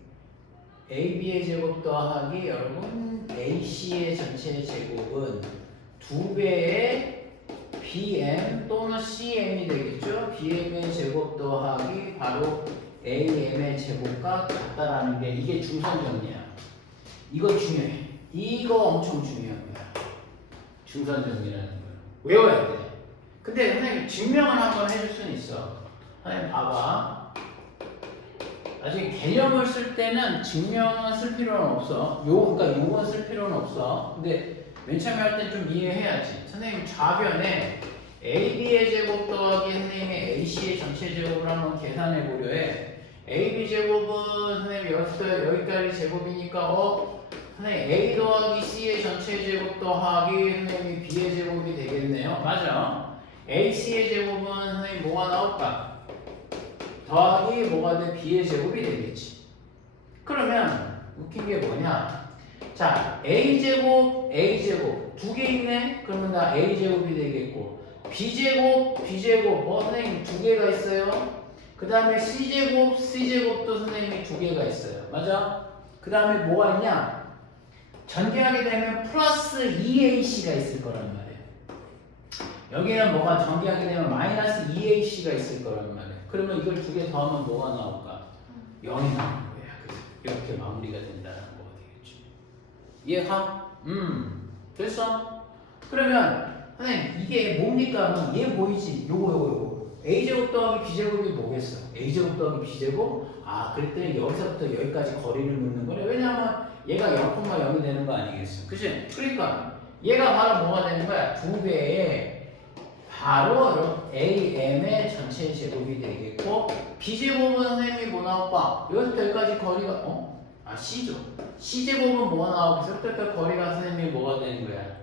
A, B의 제곱 더하기 여러분 A, C의 전체 제곱은 2배의 BM 또는 CM이 되겠죠. BM의 제곱 더하기 바로 AM의 제곱과 같다라는 게 이게 중선 정리야. 이거 중요해. 이거 엄청 중요한 거야. 중선 정리라는 걸 외워야 돼. 근데 선생님 증명을 한번 해줄 수는 있어. 선생님 봐봐. 나중에 개념을 쓸 때는 증명은 쓸 필요는 없어. 그러니까 요건 쓸 필요는 없어. 근데 맨 처음에 할 때 좀 이해해야지. 선생님 좌변에 AB의 제곱 더하기 선생님의 AC의 전체 제곱을 한번 계산해 보려 해. AB 제곱은 선생님 여기까지 제곱이니까 선생님 A 더하기 C의 전체 제곱 더하기 선생님이 B의 제곱이 되겠네요. 맞아. AC의 제곱은 선생님 뭐가 나올까? 더하기 뭐가 돼? B의 제곱이 되겠지. 그러면 웃긴 게 뭐냐? 자, A제곱, A제곱 두 개 있네? 그러면 나 A제곱이 되겠고 B제곱, B제곱 선생님 두 개가 있어요. 그 다음에 C제곱, C제곱도 선생님이 두 개가 있어요. 맞아? 그 다음에 뭐가 있냐? 전개하게 되면 플러스 2AC가 있을 거란 말이에요. 여기는 뭐가 전개하게 되면 마이너스 2AC가 있을 거란 말이에요. 그러면 이걸 두 개 더하면 뭐가 나올까? 0이 나오는 거야. 그래서 이렇게 마무리가 된다는 거가 되겠죠. 이해가? 됐어? 그러면 선생님 이게 뭡니까? 얘 보이지? 요거 A제곱 더하기 B제곱이 뭐겠어? A제곱 더하기 B제곱? 그랬더니 여기서부터 여기까지 거리를 묻는 거네. 왜냐하면 얘가 0,0이 되는 거 아니겠어? 그치? 그러니까 얘가 바로 뭐가 되는 거야? 두 배의 바로 AM의 전체 제곱이 되겠고 B제곱은 선생님이 뭐 나올까? 여기서부터 여기까지 거리가 C죠. C제곱은 뭐가 나오겠어? 여기서부터 거리가 선생님이 뭐가 되는 거야?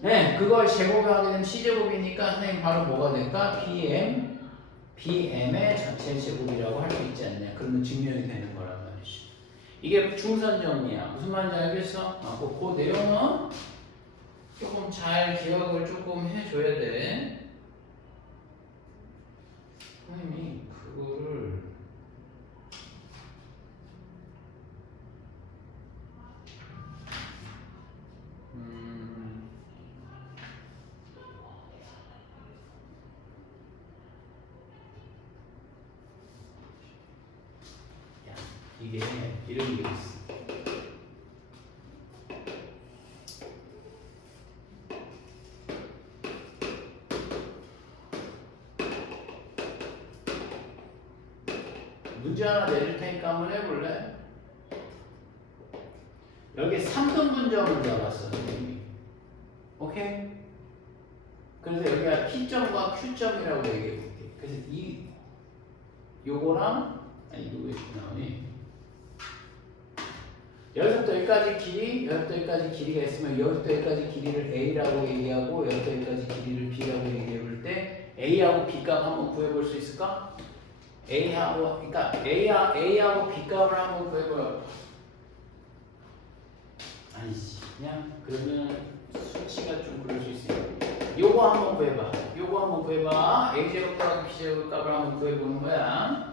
네, 그걸 제곱하게 되면 C제곱이니까 선생님 바로 뭐가 될까? BM의 전체 제곱이라고 할 수 있지 않냐? 그러면 증명이 되는 거란 말이지. 이게 중선 정리야. 무슨 말인지 알겠어? 그 내용은 조금 잘 기억을 조금 해줘야 돼. 선생님이 그거를 이게 이런 게 있어. 문제 하나 내줄 테니까 한번 해볼래? 여기 3등분점을 잡았어, 선생님이. 오케이? 그래서 여기가 P점과 Q점이라고 얘기해볼게. 그래서 요거랑, 이거 왜 이렇게 나오니? 여기서부터 여기까지 길이, 여기서부터 여기까지 길이가 있으면 여기서부터 여기까지 길이를 A라고 얘기하고 여기서부터 여기까지 길이를 B라고 얘기해볼 때 A하고 B값 한번 구해볼 수 있을까? 그러니까 A하고 B값을 한번 구해봐요. 아니지, 그냥 그러면 수치가 좀 그럴 수 있어요. 요거 한번 구해봐. 요거 한번 구해봐. A제곱 값, B제곱 값을 한번 구해보는 거야.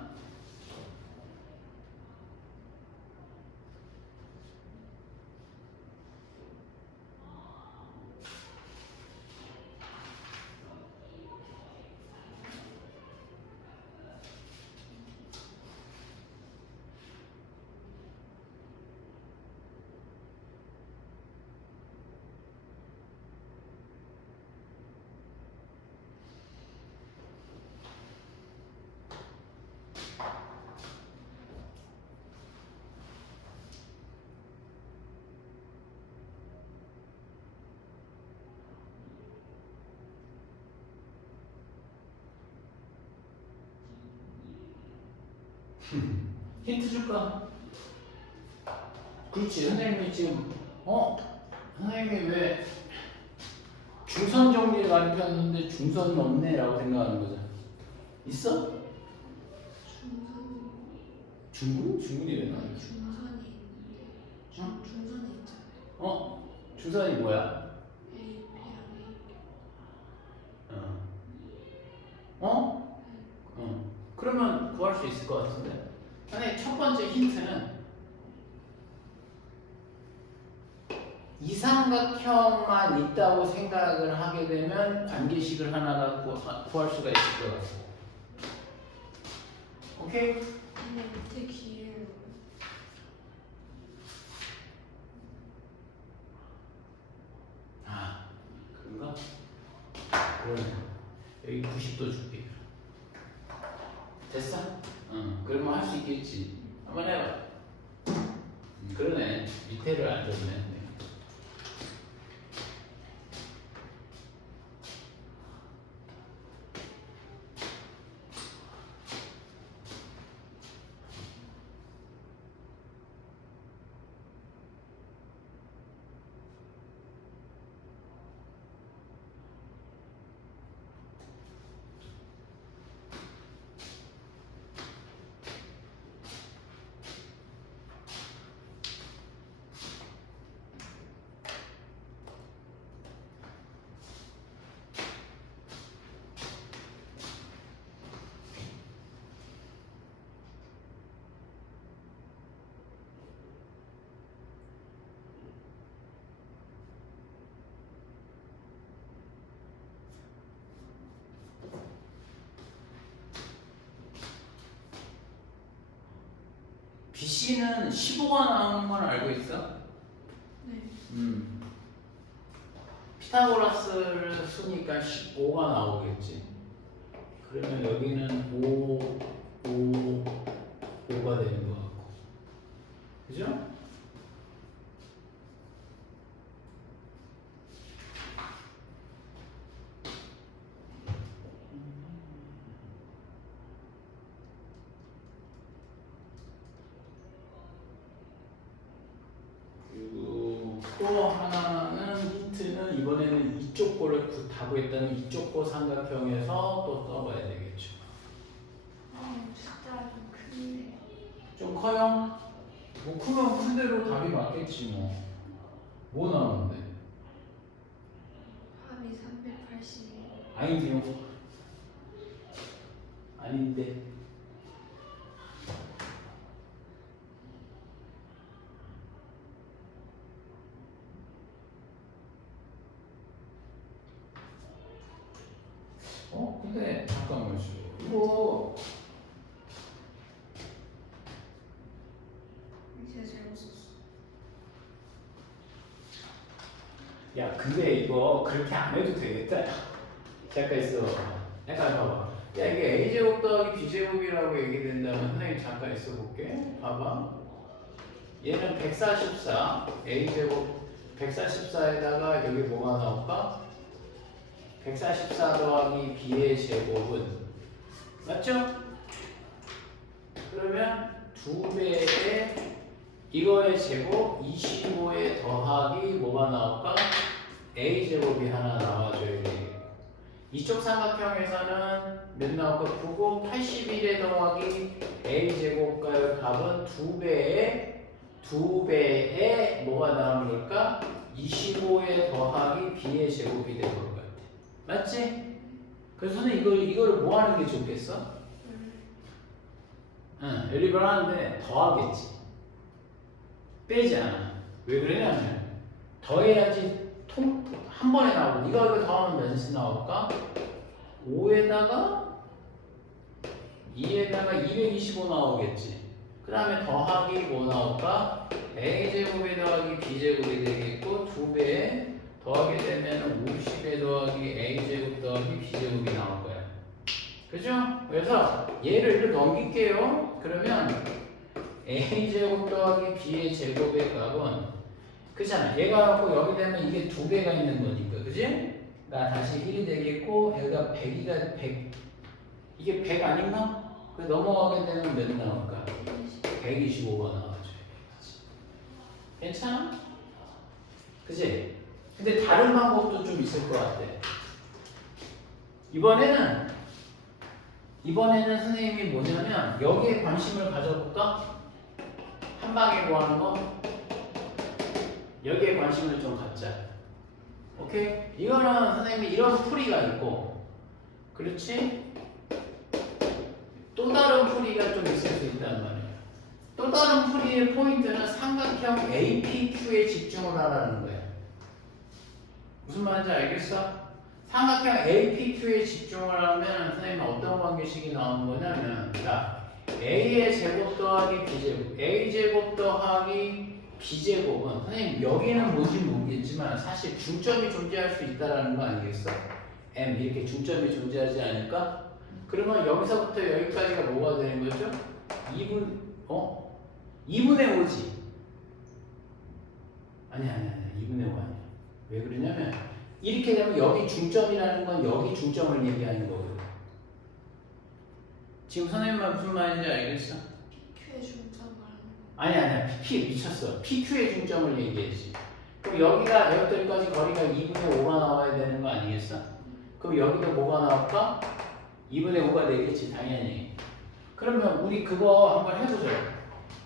힌트 줄까? 그렇지. 선생님이 지금 선생님이 왜 중선 정리를 가르쳤는데 중선은 없네 라고 생각하는 거죠. 있어? 중근? 중근이 왜 나와? 중선이 있는데 중선이 있잖아요. 중선이 뭐야? A, B랑 A. 그러면 구할 수 있을 것 같은데. 선생님 첫 번째 힌트는 이삼각형만 있다고 생각을 하게 되면 관계식을 하나가 구할 수가 있을 것 같아요. 오케이? 근데 밑에 길을 아, 그런가? 그러네. 여기 90도 줄게. 됐어? 응. 그러면 할 수 있겠지. 한번 해봐. 그러네. 밑에를 안 줬네. BC는 15가 나오는 건 알고 있어? 네. 피타고라스를 쓰니까 15가 나오겠지. 그러면 여기는 5, 5가 되는 것 같고. 그죠? 그리고 또 하나는 힌트는 이번에는 이쪽 거를 답했다는 이쪽 거 삼각형에서 또 써봐야 되겠죠. 숫자 좀 큰데요. 좀 커요? 뭐 크면 큰 대로 답이 맞겠지 뭐. 뭐 나오는데? 합이 380. 아니요. 아닌데. 근데 잠깐만요. 이거 제가 잘못 썼어. 야 근데 이거 그렇게 안 해도 되겠다. 잠깐 있어. 약간 봐봐. 야 이게 a제곱 더하기 b제곱이라고 얘기된다면 선생님 잠깐 있어 볼게. 봐봐. 얘는 144 a제곱 144에다가 여기 뭐가 나올까? 144 더하기 b의 제곱은 맞죠? 그러면 2배의 이거의 제곱 25에 더하기 뭐가 나올까? a제곱이 하나 나와줘야 되겠고 이쪽 삼각형에서는 몇 나올까? 9고 81에 더하기 a제곱과의 값은 2배의 뭐가 나오는 걸까? 25에 더하기 b의 제곱이 될 것 같아. 맞지? 그래서는 이걸 뭐 하는 게 좋겠어? 응, 연립을 하는데 더하겠지. 빼지 않아. 왜 그러냐면 더해야지 한 번에 나오고 이거 더하면 몇이 나올까? 5에다가 2에다가 225 나오겠지. 그 다음에 더하기 뭐 나올까? a제곱에 더하기 b제곱이 되겠고 2배에 더하게 되면 50에 더하기 a제곱 더하기 b제곱이 나올 거야. 그죠? 그래서 얘를 이렇게 넘길게요. 그러면 a제곱 더하기 b의 제곱의 값은 그렇잖아. 얘가 갖고 여기 되면 이게 2배가 있는 거니까. 그지? 나 다시 1이 되겠고 얘가 100이가 100 이게 100 아닌가? 그 넘어가게 되면 몇 나올까? 125가 나와줘요. 괜찮아? 그지? 근데 다른 방법도 좀 있을 것 같아. 이번에는 선생님이 뭐냐면 여기에 관심을 가져볼까? 한 방에 구하는 거? 여기에 관심을 좀 갖자. 오케이? 이거는 선생님이 이런 풀이가 있고 그렇지? 또 다른 풀이가 좀 있을 수 있단 말이야. 또 다른 풀이의 포인트는 삼각형 APQ에 집중을 하라는 거야. 무슨 말인지 알겠어? 삼각형 APQ에 집중을 하면 선생님 어떤 관계식이 나오는 거냐면 자 a의 제곱 더하기 b제곱 a 제곱 더하기 b제곱은 선생님 여기는 뭔지 모르겠지만 사실 중점이 존재할 수 있다라는 거 아니겠어? m 이렇게 중점이 존재하지 않을까? 그러면 여기서부터 여기까지가 뭐가 되는 거죠? 2분의 5지? 아니야 2분의 5 아니야. 왜 그러냐면 이렇게 되면 여기 중점이라는 건 여기 중점을 얘기하는 거거든. 지금 선생님만 무슨 말인지 알겠어? PQ의 중점 말하는 거. 아니야 PP 미쳤어. PQ의 중점을 얘기했지. 그럼 여기가 여기까지 거리가 2분의 5가 나와야 되는 거 아니겠어? 그럼 여기도 뭐가 나올까? 2분의 5가 되겠지 당연히. 그러면 우리 그거 한번 해보자.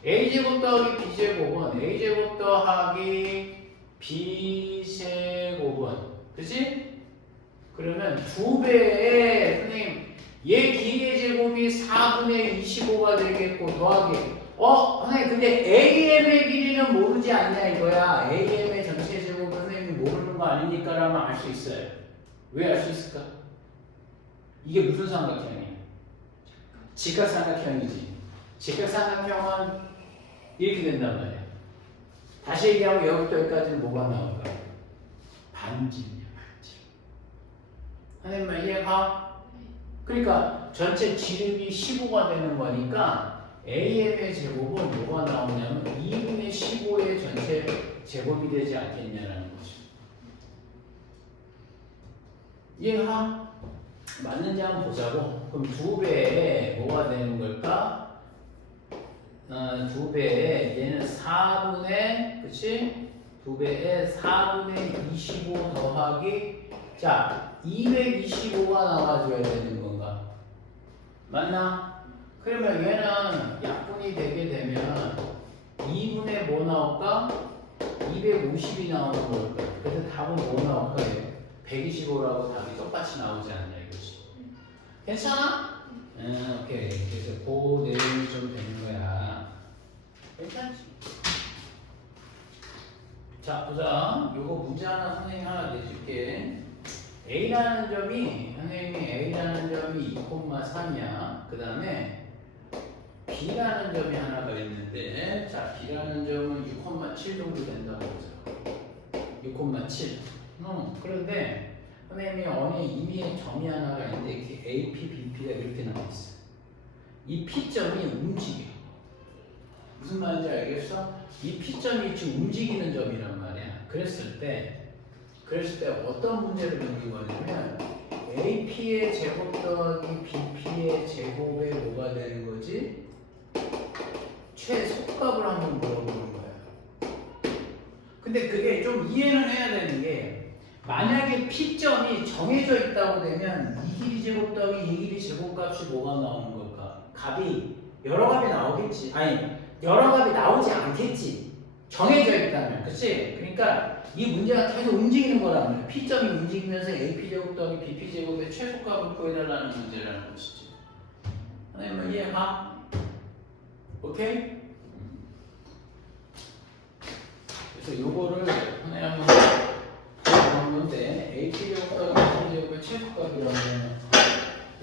a제곱 더하기 b제곱은 a제곱 더하기 b제곱은 그치? 그러면 2배의 선생님 얘 길이의 제곱이 4분의 25가 되겠고 더하기 선생님 근데 AM의 길이는 모르지 않냐 이거야. AM의 전체 제곱은 선생님이 모르는 거 아닙니까? 라면 알 수 있어요. 왜 알 수 있을까? 이게 무슨 삼각형이야? 직각삼각형이지. 직각삼각형은 이렇게 된단 말이야. 다시 얘기하면 여기부터 여기까지는 뭐가 나올까? 반지름이야 반지름. 선생님 이해가? 그러니까 전체 지름이 15가 되는 거니까 AM의 제곱은 뭐가 나오냐면 2분의 15의 전체 제곱이 되지 않겠냐라는 거죠. 이해가? 맞는지 한번 보자고. 그럼 2배에 뭐가 되는 걸까? 2배에 얘는 4분의 그치? 2배에 4분의 25 더하기 자 225가 나와줘야 되는 건가? 맞나? 그러면 얘는 약분이 되게 되면 2분의 뭐 나올까? 250이 나오는 걸까? 그래서 답은 뭐 나올까요? 125라고 답이 똑같이 나오지 않냐 이거지. 괜찮아? 오케이. 그래서 그 내용이 좀 되는 거야. 괜찮지? 자, 보자. 요거 문제 하나 선생님 하나 내줄게. A라는 점이 선생님이 A라는 점이 2,3이야. 그 다음에 B라는 점이 하나가 있는데 자, B라는 점은 6,7 정도 된다고 보자. 6,7. 그런데 선생님이 어느 이미의 점이 하나가 있는데 이렇게 AP, BP가 이렇게 나와 있어. 이 P점이 움직여. 무슨 말인지 알겠어? 이 P점이 지금 움직이는 점이란 말이야. 그랬을 때 어떤 문제를 넘긴 거냐면 AP의 제곱 더하기 BP의 제곱에 뭐가 되는 거지? 최소값을 한번 물어보는 거야. 근데 그게 좀 이해는 해야 되는 게 만약에 P점이 정해져 있다고 되면 이 길이 제곱 더하기 이 길이 제곱값이 뭐가 나오는 걸까? 값이 여러 값이 나오겠지. 아니 여러 값이 나오지 않겠지. 정해져 있다면. 그치? 그러니까 이 문제가 계속 움직이는 거란 말이야. P점이 움직이면서 AP제곱 더하기 BP제곱의 최소값을 구해달라는 문제라는 것이지. 선생님 이해가? 오케이? 그래서 요거를 선생님 한번 보는데 AP제곱 더하기 BP제곱의 최소값이라고 하면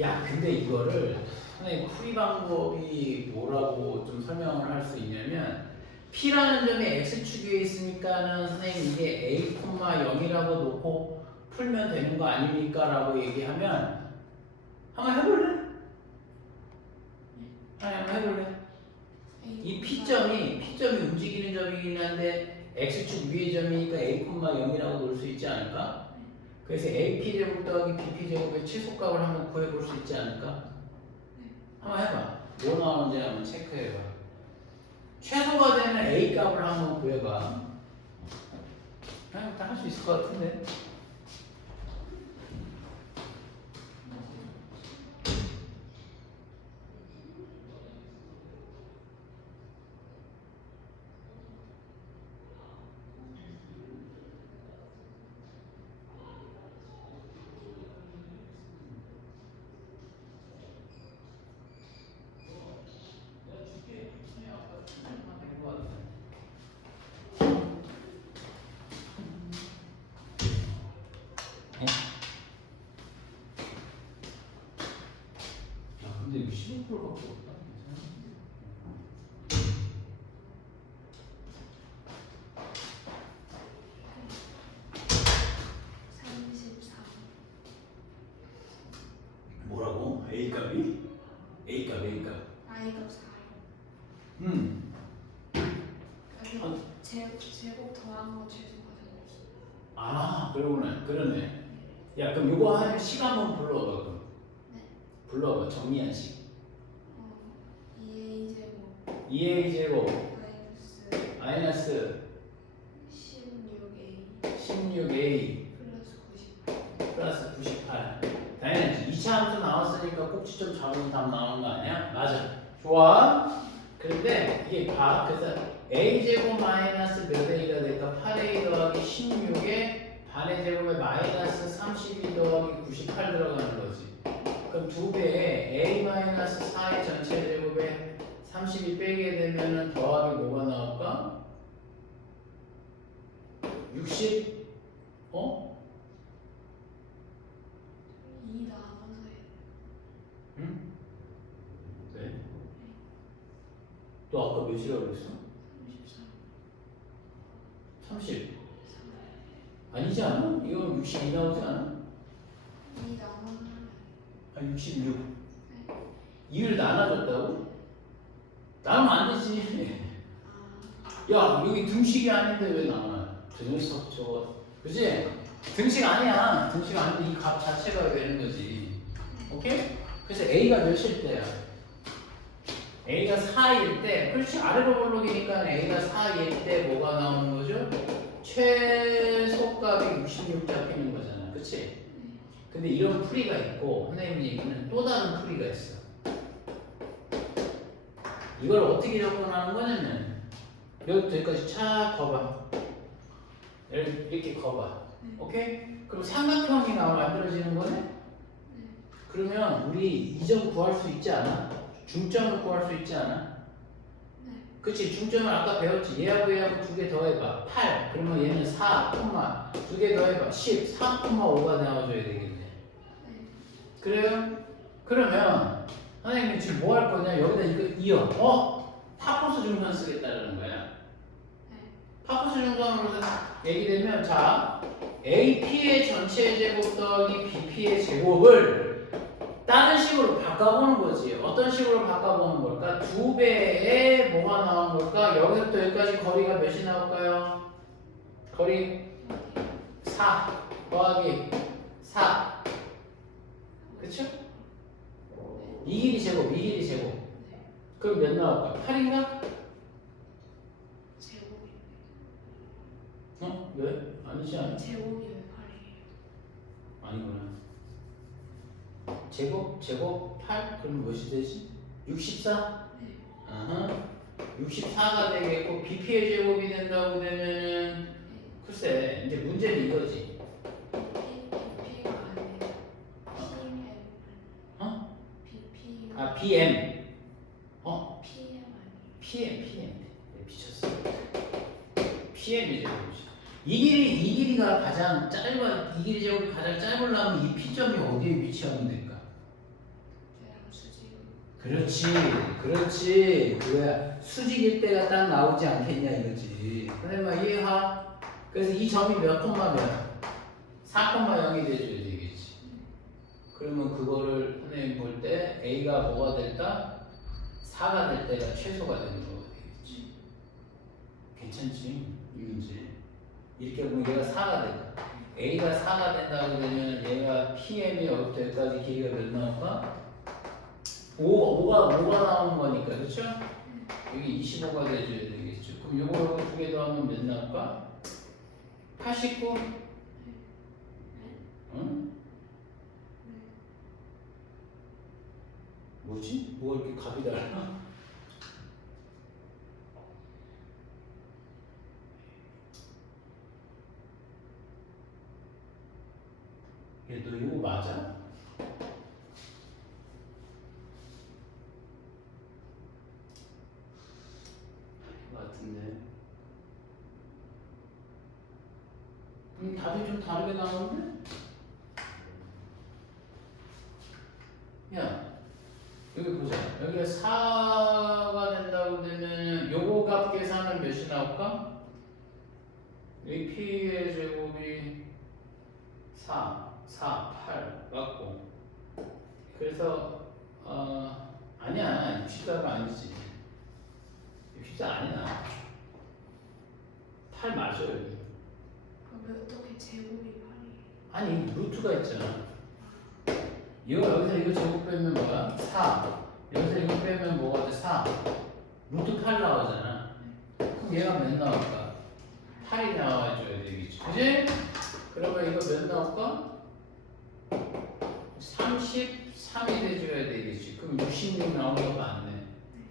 야 근데 이거를 선생님 풀이 방법이 뭐라고 좀 설명을 할 수 있냐면 P라는 점이 X축에 있으니까는 선생님 이게 A, 0이라고 놓고 풀면 되는 거 아닙니까? 라고 얘기하면 한번 해볼래? 아니 한번 해볼래? 이 P점이 움직이는 점이긴 한데 X축 위의 점이니까 A, 0이라고 놓을 수 있지 않을까? 그래서 AP제곱 더하기 BP제곱의 최소값을 한번 구해볼 수 있지 않을까? 한번 해봐. 뭐 나오는지 한번 체크해봐. 최소가 되는 A 값을 한번 구해봐. 그냥 다 할 수 있을 것 같은데. 근데 이거 15% 갖고 없다. 제곱 더한 거 최소가 되겠지. 아, 그러네. 야, 그럼 요거 하면 식 한번 불러봐. 그럼. 네. 불러봐. 정리한 식. 2a 제곱 2a 제곱 마이너스 마이너스 16a 16a 플러스 98. 플러스 98. 당연하지. 2차 함수 나왔으니까 꼭지점 잡으면 답 나오는 거 아니야? 맞아. 좋아. 그런데 이게 봐. 그래서 a 제곱 마이너스 몇 a가 될까? 8a 더하기 16에 반의 제곱에 마이너스 32 더하기 98 들어가는 거지. 그럼 두 배에 a 마이너스 4의 전체 제곱에 32 빼게 되면은 더하기 뭐가 나올까? 60? 어? 2 나눠서 해. 응? 네. 또 아까 몇이라고 그랬어? 33. 30. 아니지 않아? 이거 62 나오지 않아? 2 나눠서 하면. 아, 66. 네. 2를 나눠줬다고? 나누면 안 되지. 야, 여기 등식이 아닌데 왜 나눠? 저 녀석 저거. 그지? 등식 아니야. 등식 아닌데 이 값 자체가 되는 거지. 오케이? 그래서 A가 몇일 때야? A가 4일 때, 그렇지. 아래로 볼록이니까 A가 4일 때 뭐가 나오는 거죠? 최소값이 66 잡히는 거잖아. 그치? 근데 이런 풀이가 있고, 선생님 얘기는 또 다른 풀이가 있어. 이걸 어떻게 접근하는 거냐면, 여기부터 여기까지 착 거봐. 이렇게 거봐. 오케이? 그럼 삼각형이 만들어지는 거네? 그러면 우리 이 점 구할 수 있지 않아? 중점을 구할 수 있지 않아? 네. 그치? 중점을 아까 배웠지? 얘하고 얘하고 두 개 더해봐. 8. 그러면 얘는 4, 두 개 더해봐. 10, 4,5가 나와줘야 되겠네. 네. 그래요? 그러면 선생님이 지금 뭐 할 거냐? 여기다 이거 이어. 파포스 중선 쓰겠다는 거야. 네. 파포스 중선으로 얘기되면 자 AP의 전체 제곱 더하기 BP의 제곱을 다른 식으로 바꿔보는 거지. 어떤 식으로 바꿔보는 걸까? 두 배에 뭐가 나온 걸까? 여기서부터 여기까지 거리가 몇이 나올까요? 거리 4 더하기 4. 그쵸? 이 길이 제곱, 이 길이 제곱. 그럼 몇 나올까? 8인가? 제곱이 어? 왜? 아니지 않아? 제곱이 왜 8이에요? 아니구나. 제곱 8? 그럼 몇이 되지? 64? 네. 아하. 64가 되겠고 BP의 제곱이 된다고 되면은 글쎄 이제 문제는 이거지. BP가 아니에요. PM. 어? BP. 아 BM. 어? PM 아니에요. PM. 네, 미쳤어. PM이 제곱이지. 이 길이가 가장 짧아. 이 길이 제곱이 가장 짧으려면 이 P점이 어디에 위치하면 될까? 대랑 수직. 그렇지. 그거야. 수직일 때가 딱 나오지 않겠냐 이거지. 선생님 이해하? 그래서 이 점이 몇 콤마 몇? 4,0이 돼줘야 되겠지. 그러면 그거를 선생님 볼 때 A가 뭐가 될까? 4가 될 때가 최소가 되는 거가 되겠지. 괜찮지? 이 문제. 이렇게 보면 얘가 4가 될까? A가 4가 된다고 되면 얘가 PM이 어디부터 여기까지 길이가 몇 나올까? 5가 나오는 거니까, 그렇죠? 여기 25가 돼줘야 되겠죠. 그럼 요거 두 개 더하면 몇 나올까? 89? 응? 뭐지? 뭐가 이렇게 값이 달라? 얘 너 이거 맞아? 같은데. 답이 좀 다르게 나오는데? 야, 여기 보자. 여기가 4가 된다고 되면 요거 값 계산은 몇이 나올까? 여기 P의 제곱이 4, 8 맞고. 그래서 아니야. 64가 아니지. 64 아니야. 8 맞아요. 여기. 그럼 어떻게 제곱이 8이에요? 아니 루트가 있잖아. 이거 여기서 이거 제곱 빼면 뭐야? 4. 여기서 이거 빼면 뭐가 돼? 4. 루트 8 나오잖아. 그럼 얘가 몇 나올까? 8이 나와줘야 되겠지. 그지? 그러면 이거 몇 나올까? 33이 돼줘야 되겠지. 그럼 66 나오는 거 맞네.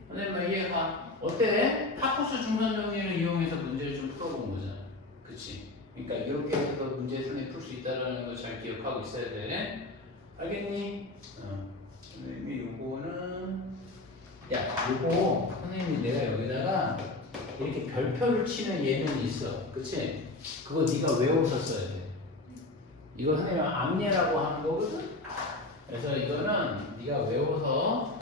선생님 얘가 어때? 파코스 중선 정리를 이용해서 문제를 좀 풀어본 거잖아. 그치? 그러니까 이렇게 해서 문제 선생님 풀 수 있다는 거 잘 기억하고 있어야 돼. 알겠니? 선생님이 요거는 요거 선생님이 내가 여기다가 이렇게 별표를 치는 예문이 있어. 그치? 그거 네가 외워서 써야 돼. 이거 선생님 암예라고 하는 거거든? 그래서 이거는 네가 외워서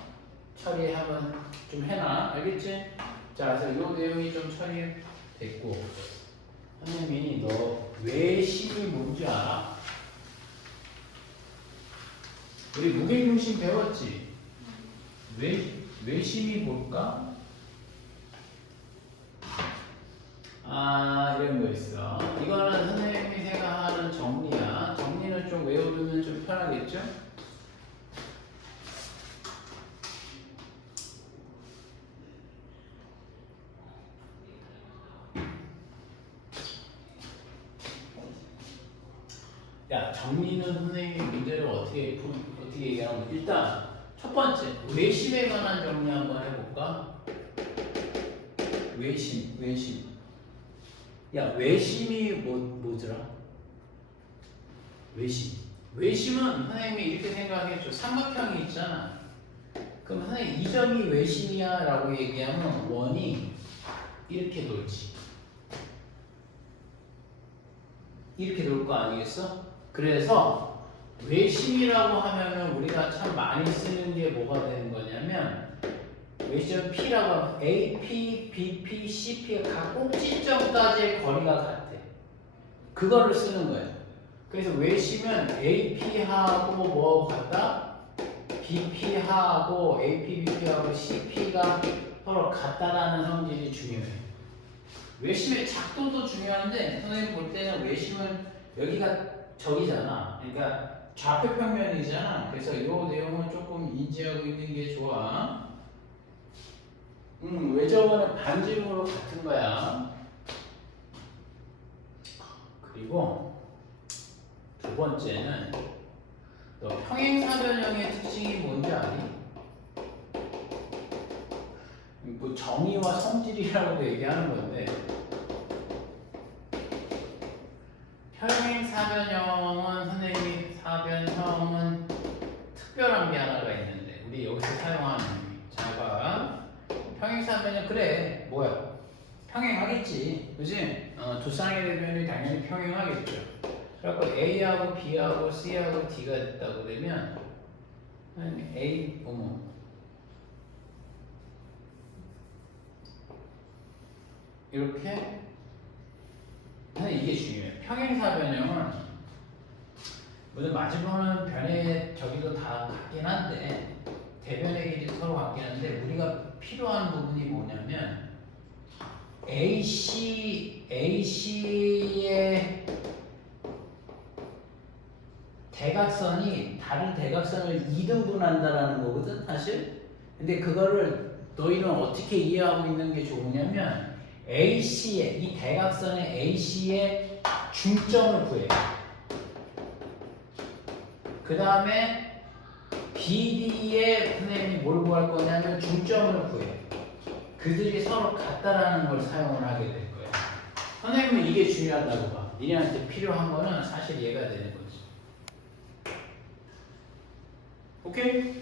처리하면 좀 해놔. 알겠지? 자, 그래서 이 내용이 좀 처리됐고 선생님이 너 외심이 뭔지 알아? 우리 무게중심 배웠지? 외심이 뭘까? 이런 거 있어. 이거는 선생님이 생각하는 정리야. 정리는 좀 외워두면 좀 편하겠죠? 정리는 선생님이 문제를 어떻게 얘기하는 거? 일단 첫 번째 외심에 관한 정리 한번 해볼까? 외심. 외심이 뭐더라? 외심은 선생님이 이렇게 생각해줘. 삼각형이 있잖아. 그럼 선생님 이 점이 외심이야 라고 얘기하면 원이 이렇게 돌지. 이렇게 돌 거 아니겠어? 그래서 외심이라고 하면은 우리가 참 많이 쓰는 게 뭐가 되는 거냐면 외심 P라고 AP, BP, CP가 각 꼭지점까지의 거리가 같대. 그거를 쓰는 거예요. 그래서 외심은 AP하고 뭐하고 같다? BP하고 AP, BP하고 CP가 서로 같다라는 성질이 중요해요. 외심의 작도도 중요한데 선생님 볼 때는 외심은 여기가 저기잖아. 그러니까 좌표 평면이잖아. 그래서 이 내용은 조금 인지하고 있는 게 좋아. 외접원은 반지름으로 같은 거야. 그리고 두 번째는 너 평행사변형의 특징이 뭔지 아니? 뭐 정의와 성질이라고도 얘기하는 건데 평행사변형은 선생님이 사변형은 특별한 게 하나가 있는데 우리 여기서 사용하는 잘 봐. 평행사변형 그래 뭐야 평행하겠지 그지? 두 쌍의 대변이 당연히 평행하겠죠. 그래갖고 A하고 B하고 C하고 D가 됐다고 되면 A 이렇게 이게 중요해요. 평행사변형은 물론 마주보는 변의 저기도 다 같긴 한데 대변의 길이 서로 같긴 한데 우리가 필요한 부분이 뭐냐면 AC의 대각선이 다른 대각선을 2등분한다라는 거거든 사실. 근데 그거를 너희는 어떻게 이해하고 있는 게 좋으냐면 AC의 이 대각선의 AC의 중점을 구해. 그 다음에 BD의 선생님이 뭘 구할 거냐면 중점을 구해. 그들이 서로 같다라는 걸 사용을 하게 될 거야. 선생님은 이게 중요하다고 봐. 니네한테 필요한 거는 사실 얘가 되는 거지. 오케이?